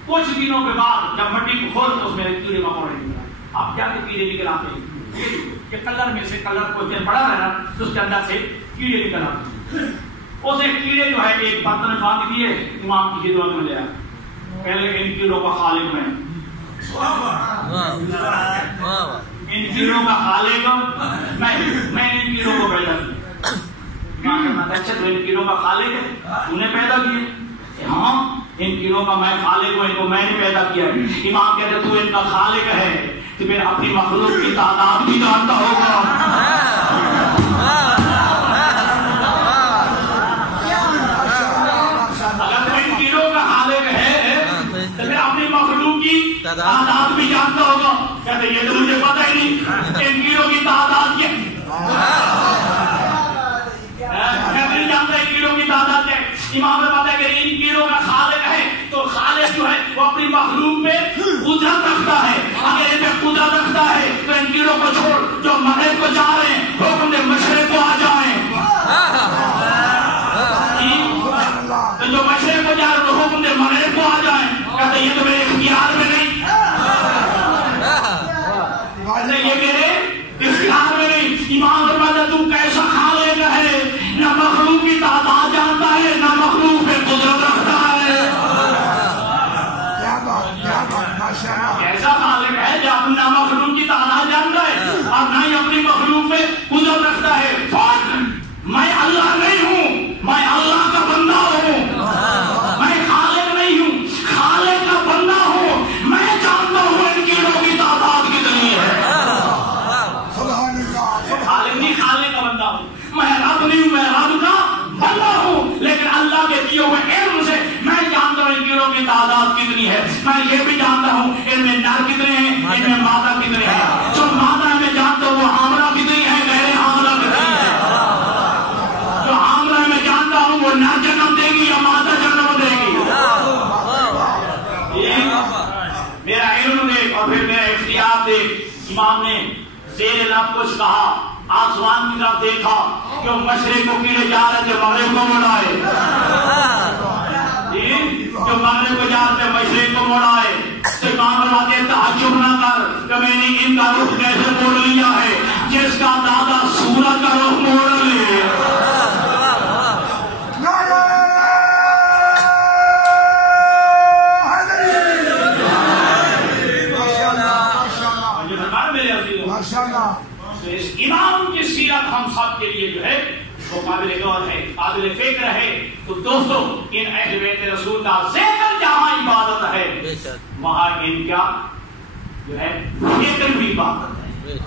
کچھ دنوں کے بعد جب مٹی کو کھول تو اس میں کیڑے مکوڑے نکلا. آپ کیا کیڑے نکل آتے ہیں کہ کلر میں سے کلر کو بڑا رہنا تو اس کے اندر سے کیڑے نکل آتے ہیں. اسے کیڑے جو ہے ایک برتن باندھ دیے امام کی خدمت میں لے آئے. پہلے ان کیڑوں کا خالق میں، ان کیڑوں کا خالق میں ان کیڑوں کو پیدا کیا. اچھا تو ان کیڑوں کا خالق ہے، انہیں پیدا کیا؟ ہاں ان کیڑوں کا میں خالق ہوں، ان کو میں نے پیدا کیا. امام کہتے تو ان کا خالق ہے تو پھر اپنی مخلوق کی تعداد بھی جانتا ہوگا. تعداد بھی جانتا ہوگا. کہتے یہ تو مجھے پتہ ہی نہیں ان کیڑوں کی تعداد کیا، میں نہیں جانتا ان کیڑوں کی تعداد کیا. امام نے پتا کہ ان کیڑوں کا خالق ہے تو خالق جو ہے وہ اپنی مخلوق میں قدرت رکھتا ہے. اگر ان میں قدرت رکھتا ہے تو ان کیڑوں کو چھوڑ جو مغرب کو جا رہے ہیں حکم دے مشرق کو آ جائیں، جو مشرق کو جا رہے ہیں حکم دے مغرب کو آ جائیں. کہتے یہ تو میرے اختیار میں نہیں، یہ میرے اختیار میں نہیں. امام فرماتا تو کیسا خالق ہے، نہ مخلوق کی تعداد جانتا ہے نہ مخلوق پہ قدرت رکھتا ہے. کیسا خالق ہے جو اپنا مخلوق کی تعداد جانتا ہے اور نہ ہی اپنی مخلوق پہ قدرت رکھتا ہے. میں اللہ نہیں ہوں، میں اللہ کا بندہ ہوں، میں خالق نہیں ہوں، خالق کا بندہ ہوں. میں جانتا ہوں ان کیڑوں کی تعداد کتنی ہے. خالق نہیں، خالق کا بندہ ہوں. میں رب نہیں ہوں، میں رب کا بندہ ہوں، لیکن اللہ کے دیے ہوئے علم سے میں جانتا ہوں ان کیڑوں کی تعداد کتنی ہے. میں یہ بھی جانتا ہوں ان میں نر کتنے ہیں، ان میں مادہ کتنے ہیں. جو مادہ میں جانتا ہوں وہ حاملہ کتنی ہے، غیر حاملہ کتنی ہے. جو حاملہ میں جانتا ہوں وہ نر جنم دے گی یا مادہ جنم دے گی. میرا علم دیکھ اور پھر میرا اختیار دیکھ. امام نے زیر لب کچھ کہا، آسمان کی طرف دیکھا کہ وہ مشرق کو کیڑے جا رہے تھے مغرب کو مڑائے، جو مغرب کو جا رہے تھے مشرق کو مڑائے. تو امام فرماتے ہیں تعجب نہ کر کہ میں نے ان کا رخ کیسے موڑ لیا ہے، جس کا دادا سورج کا رخ موڑ لیا. اس امام کی سیرت ہم سب کے لیے جو ہے وہ قابل غور ہے، قابل فکر ہے. تو دوستو ان اہل بیت رسول کا ذکر جہاں عبادت ہے وہاں ان کا جو ہے فکر بھی عبادت ہے.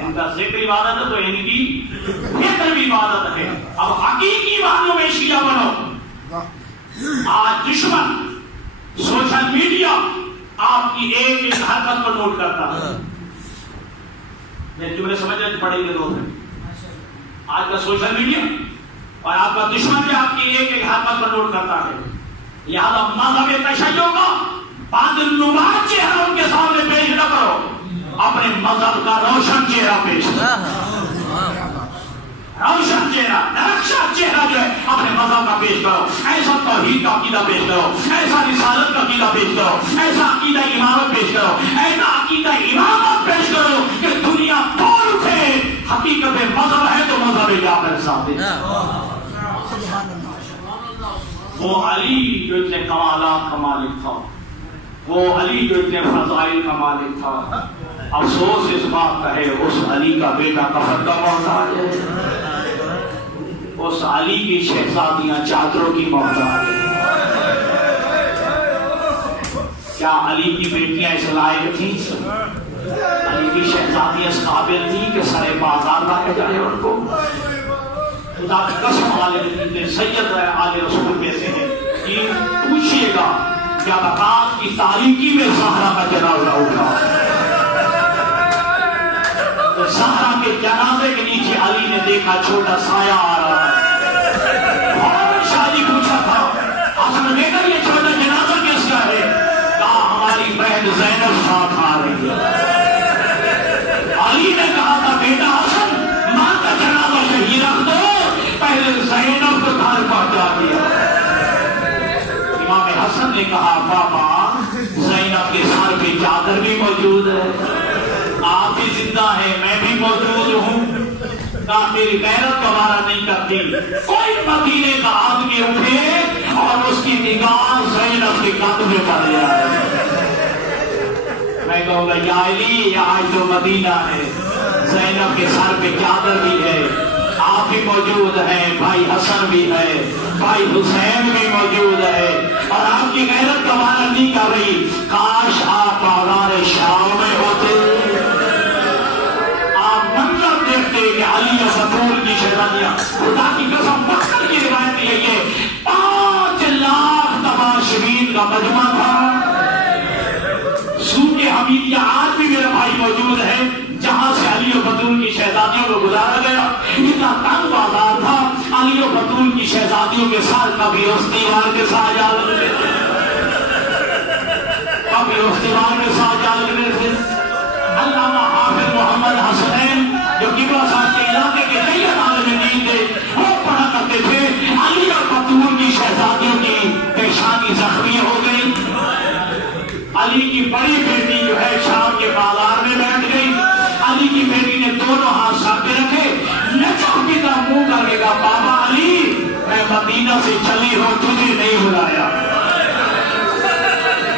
ان کا ذکر عبادت ہے تو ان کی فکر بھی عبادت ہے. اب حقیقی معنوں میں شیعہ بنو. آج دشمن سوشل میڈیا آپ کی ایک ایک حرکت کو نوٹ کرتا ہے. جملے سمجھ رہے پڑھیں گے لوگ. آج کا سوشل میڈیا اور آپ کا دشمن بھی آپ کی ایک ایک حرکت پر نوٹ کرتا ہے. لہٰذا مذہب تشیع کا بدنما چہرہ ان کے سامنے پیش نہ کرو، اپنے مذہب کا روشن چہرہ پیش کرو. روشن چہرہ، نقشہ چہرہ جو ہے اپنے مذہب کا پیش کرو. ایسا توحید کا عقیدہ پیش کرو، ایسا رسالت کا عقیدہ پیش کرو، ایسا عقیدہ امامت پیش کرو، ایسا عقیدہ امامت پیش کرو کہ دنیا بول اٹھے حقیقت مذہب ہے تو مذہب جعفر صادق. وہ علی جو اتنے کمالات کا مالک تھا، وہ علی جو اتنے فضائل کا مالک تھا، افسوس اس بات کا ہے اس علی کا بیٹا کفر کا محتاج ہے، اس علی کی شہزادیاں چادروں کی محتاج ہے. کیا علی کی بیٹیاں اس لائق تھیں؟ علی کی شہزادیاں اس قابل تھیں کہ سرے بازار لایا جائے ان کو؟ خدا کی قسم عالم سید آل رسول کیسے ہیں کہ پوچھئے گا کیا بغداد کی تاریکی میں زہرا کا جنازہ اٹھا. زہرا کے جنازے کے نیچے علی نے دیکھا چھوٹا سایہ آ رہا ہے. اور شادی پوچھا تھا حسن نے کہا یہ چھوٹا جنازہ کس کا ہے؟ کہا ہماری بہن زینب ساتھ آ رہی ہے. علی نے کہا تھا بیٹا حسن ماں کا جنازہ یہی رکھ دو، پہلے زینب کو گھر پہنچا دیا. امام حسن نے کہا بابا زینب کے سر پہ چادر بھی موجود ہے، آپ بھی زندہ ہیں میں بھی موجود ہوں. کہا میری غیرت گوارا نہیں کرتی کوئی مدینے کا آدمی اٹھے اور اس کی نگاہ زینب کے قدم میں پڑ جائے. میں کہوں گا یا علی آج تو مدینہ ہے، زینب کے سر پہ چادر بھی ہے، آپ بھی موجود ہیں، بھائی حسن بھی ہے، بھائی حسین بھی موجود ہے، اور آپ کی غیرت گوارا نہیں کر رہی. کاش آپ بازار شام میں ہوتے، آپ منظر دیکھتے کہ علی بطول کی شہزادیاں. خدا کی قسم بختر کی روایت یہ ہے 5 لاکھ تباشرین کا مجمع تھا. سوق حمیدیہ آج بھی میرا بھائی موجود ہے جہاں سے علی و بطول کی شہزادیوں کو گزارا گیا. اتنا تنگ بازار تھا، علی و بطول کی شہزادیوں کے ساتھ کبھی اس دیوار کے ساتھ جا لگتے تھے، کبھی اس دیوار کے ساتھ جا لگتے تھے. علامہ حافظ محمد حسنین جو قبلہ صاحب کے علاقے کے کئی عالم دین تھے وہ پڑھا کرتے تھے علی اور بطول کی شہزادیوں کی پیشانی زخمی ہو گئی. علی کی بڑی بیٹی جو ہے شام کے بازار میں بیٹھ گئی. علی کی بیٹی نے دونوں ہاتھ سر پہ رکھے، لچک کی طرح منہ کر کے کہا بابا علی میں مدینہ سے چلی ہوں تجھے نہیں بلایا.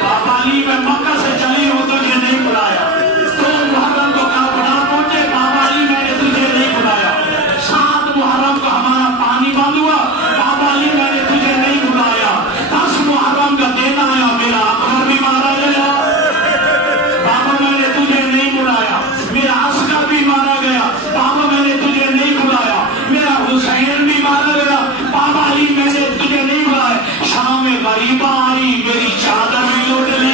بابا علی میں مکہ سے چلی ہوں تجھے نہیں بلایا. تو محرم کو کہا بڑا پہنچے بابا علی میں نے تجھے نہیں بلایا. 7 محرم کو ہمارا پانی بند ہوا بابا علی میں نے تجھے نہیں بلایا. 10 محرم کا دن آیا میرا اکبر بھی مارا گیا بابا میں نے تجھے نہیں بلایا. میرا عسکر بھی مارا گیا بابا میں نے تجھے نہیں بلایا. میرا حسین بھی مارا گیا بابا علی میں نے تجھے نہیں بلایا. شام میں غریبہ آئی میری چادر بھی لوٹ لی.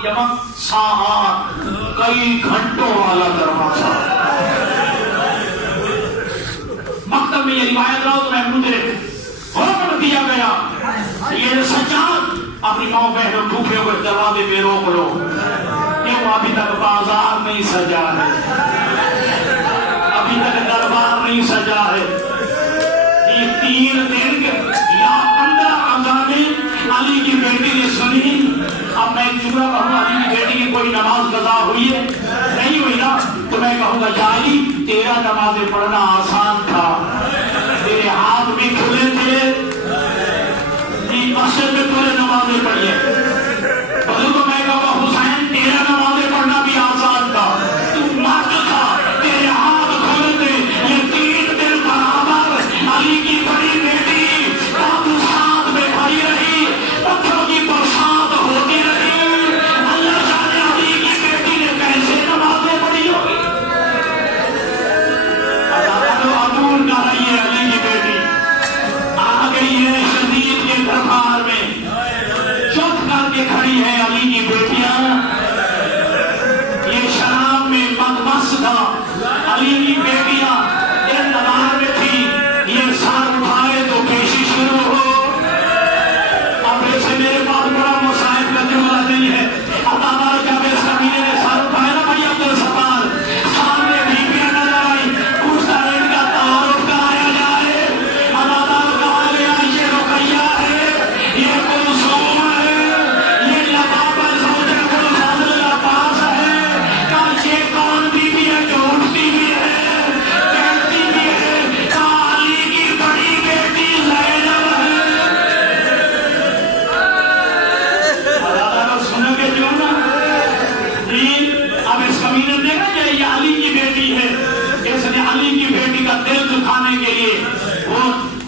کی جمع ساعات، کئی گھنٹوں والا دروازہ. مکتب میں یہ روایت رہا تو میں مجھے حکم دیا گیا یہ سجاد اپنی ماں بہنوں بھوکے ہوئے دروازے پہ روک لو، کیوں ابھی تک بازار نہیں سجا ہے، ابھی تک دربار نہیں سجا ہے. یہ 3 دن یا 15 اذانیں علی کی بیٹی نے سنی. اب میں جملہ کہوں علی کی بیٹی کی کوئی نماز قضا ہوئی ہے؟ نہیں ہوئی نا، تو میں کہوں گا یا علی تیرا نمازیں پڑھنا آسان تھا، تیرے ہاتھ بھی کھلے تھے، مسجد میں پورے نمازیں پڑھی ہے. تو میں کہوں گا حسین تیرا نمازیں پڑھنا بھی آسان تھا، تو مرد تھا، تیرے ہاتھ کھلے تھے. یہ 3 دن برابر علی کی بڑی بیٹی ساتھ میں کھڑی رہی، پتھروں کی برسات ہوتی رہی. اللہ جانے علی کی بیٹی نے کیسے نمازیں پڑھی ہوگی. ابور کر رہی ہے علی کی بیٹی، آ گئی ہے شدید کے دربار میں، چپ کر کے کھڑی ہے علی کی بیٹیاں. یہ شراب میں مدمست تھا، علی کی بیٹیاں دربار میں تھی. یہ سر اٹھائے تو پیشی شروع ہو. اب ایسے میرے پاس بڑا مصائب کا جملہ نہیں ہے. اللہ تعالیٰ جب اس کمینے نے سر اٹھایا نا بھائی عبد الستار، سامنے بیویاں نظر آئی، اس کا ان کا تعارف کرایا جائے. اللہ تعالیٰ کہا گیا یہ رقیہ ہے، یہ کلثوم ہے، یہ لبابہ زوجہ الفضل عباس ہے. کل یہ کون بیوی ہے جو اٹھتی بھی ہے، کہتی بھی ہے کہا علی کی بڑی بیٹی زینب ہے. اللہ تعالیٰ سن کے جو نا اب اس کمینے نے دیکھا کہ یہ علی کی بیٹی ہے، اس نے علی کی بیٹی کا دل دکھانے کے لیے وہ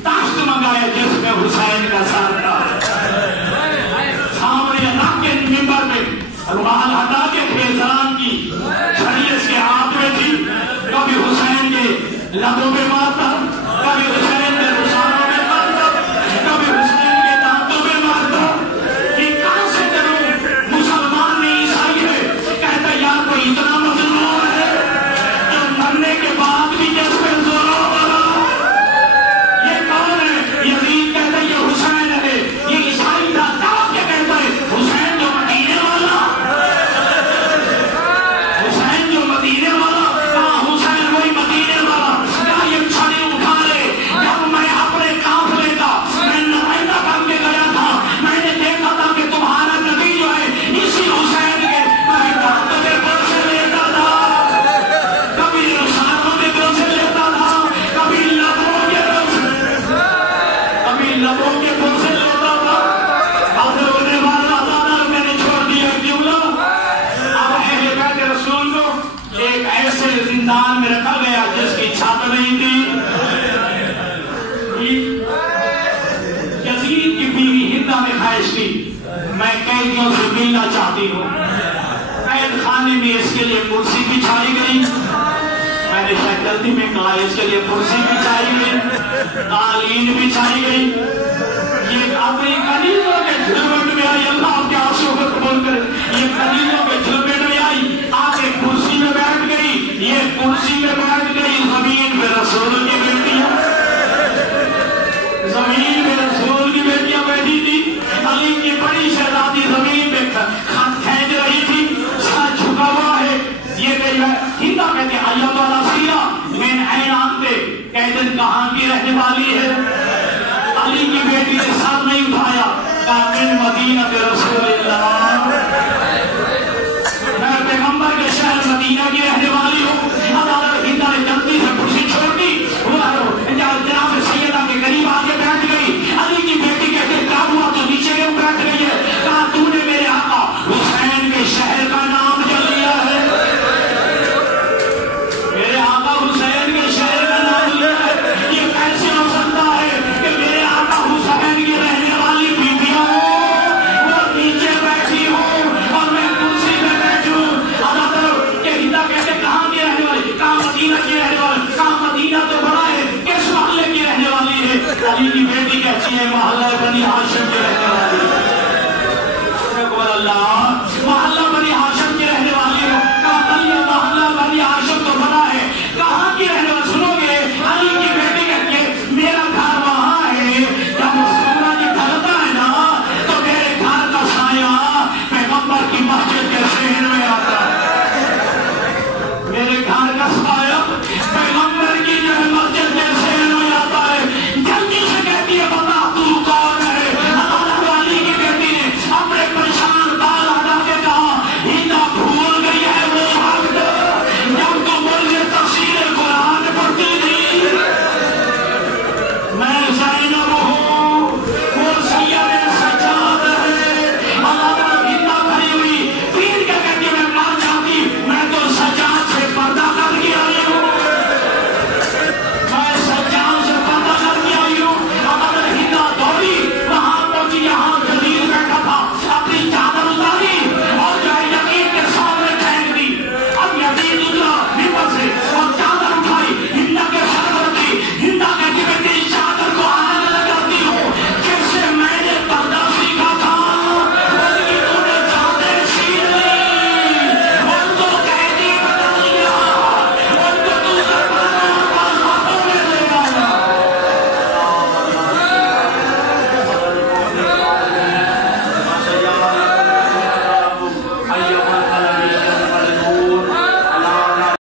تخت منگایا جس میں حسین کا سر تھا. سامنے رکھ کے ممبر پہ رومال ہٹا کے خیزران کی چھڑی اس کے ہاتھ میں تھی. کبھی حسین کے لبوں پہ مارتا، کبھی حسین کے رخساروں پہ مارتا، کبھی حسین کے دانتوں پہ مارتا. یہ کہاں سے کروں؟ مسلمان نہیں عیسائی ہے، کہتا یار کوئی اتنا مظلوم ہے جو مرنے کے بعد بھی جس پہ ظلم ہو رہا. یہ کون ہے؟ یزید کہتا ہے یہ حسین ہے. یہ عیسائی تھا کہا کیا کہتا ہے حسین جو مدینے والا، حسین جو مدینے والا. کہا حسین وہی مدینے والا. کہا یہ چھڑی اٹھا لے. جب میں اپنے قافلے کا میں نمائندہ بن کے گیا تھا، میں نے دیکھا تھا کہ تمہارا نبی جو ہے اسی حسین کے کبھی دانتوں پہ بوسے لیتا تھا، کبھی رخساروں پہ بوسے لیتا تھا، کبھی لبوں کے بوسے لیتا تھا. حاضر ہونے والا تعالیٰ میں نے چھوڑ دیا جملہ. اب اہل بیت رسول کو ایک ایسے زندان میں رکھا گیا جس کی چھت نہیں تھی. یزید کی بیوی ہندا نے خواہش کی میں قیدیوں سے ملنا چاہتی ہوں. قید خانے میں اس کے لیے کرسی بچھائی گئی. میں نے شاید غلطی میں کہا اس کے لیے کرسی بچھائی گئی، قالین بچھائی گئی. یہ اپنی کلیزوں کے جھلمٹ میں آئی، اللہ آپ کے آنسو کو قبول کرے. یہ کلیزوں کے جھلمٹ میں آئی، آ کے کرسی میں بیٹھ گئی. یہ کرسی میں بیٹھ گئی، زمین پہ رسول کی بیٹیاں، زمین پہ رسول کی بیٹیاں بیٹھی تھی. علی کی بڑی شہزادی زمین پہ کھینچ رہی تھی، سر جھکا ہوا ہے. یہ ہندا کہتے ہیں ایت الاسیہ من عین آنتے، کہتے ہیں کہاں کی رہنے والی ہے. علی کی بیٹی نے سر نہیں اٹھایا، کہا من مدینہ رسول اللہ، میں پیغمبر کے شہر مدینہ کی رہنے والی ہوں. عدالت ہندا نے جلدی سے کرسی چھوڑ دی، جناب سیدہ کے قریب آگے بیٹھ گئی. علی کی بیٹی کہتے کیا ہوا تو نیچے کیوں بیٹھ گئی ہے؟ کہا تو نے میرے آقا حسین کے شہر کا نام جل لیا ہے، میرے آقا حسین کے شہر کا نام لیا ہے. یہ کیسے ہو سکتا ہے کہ میرے آقا حسین کی رہنے والی بیویاں وہ نیچے بیٹھی ہوں اور میں کرسی میں بیٹھوں. اللہ تعالیٰ کہ ہندا کہتے کہاں کی رہنے والی؟ کہاں مدینہ کی رہنے والی. کہاں مدینہ تو بڑا ہے، کس محلے کی رہنے والی ہے؟ علی کی بیٹی کہتی ہے محلہ بنی ہاشم کی رہنے والی. اللہ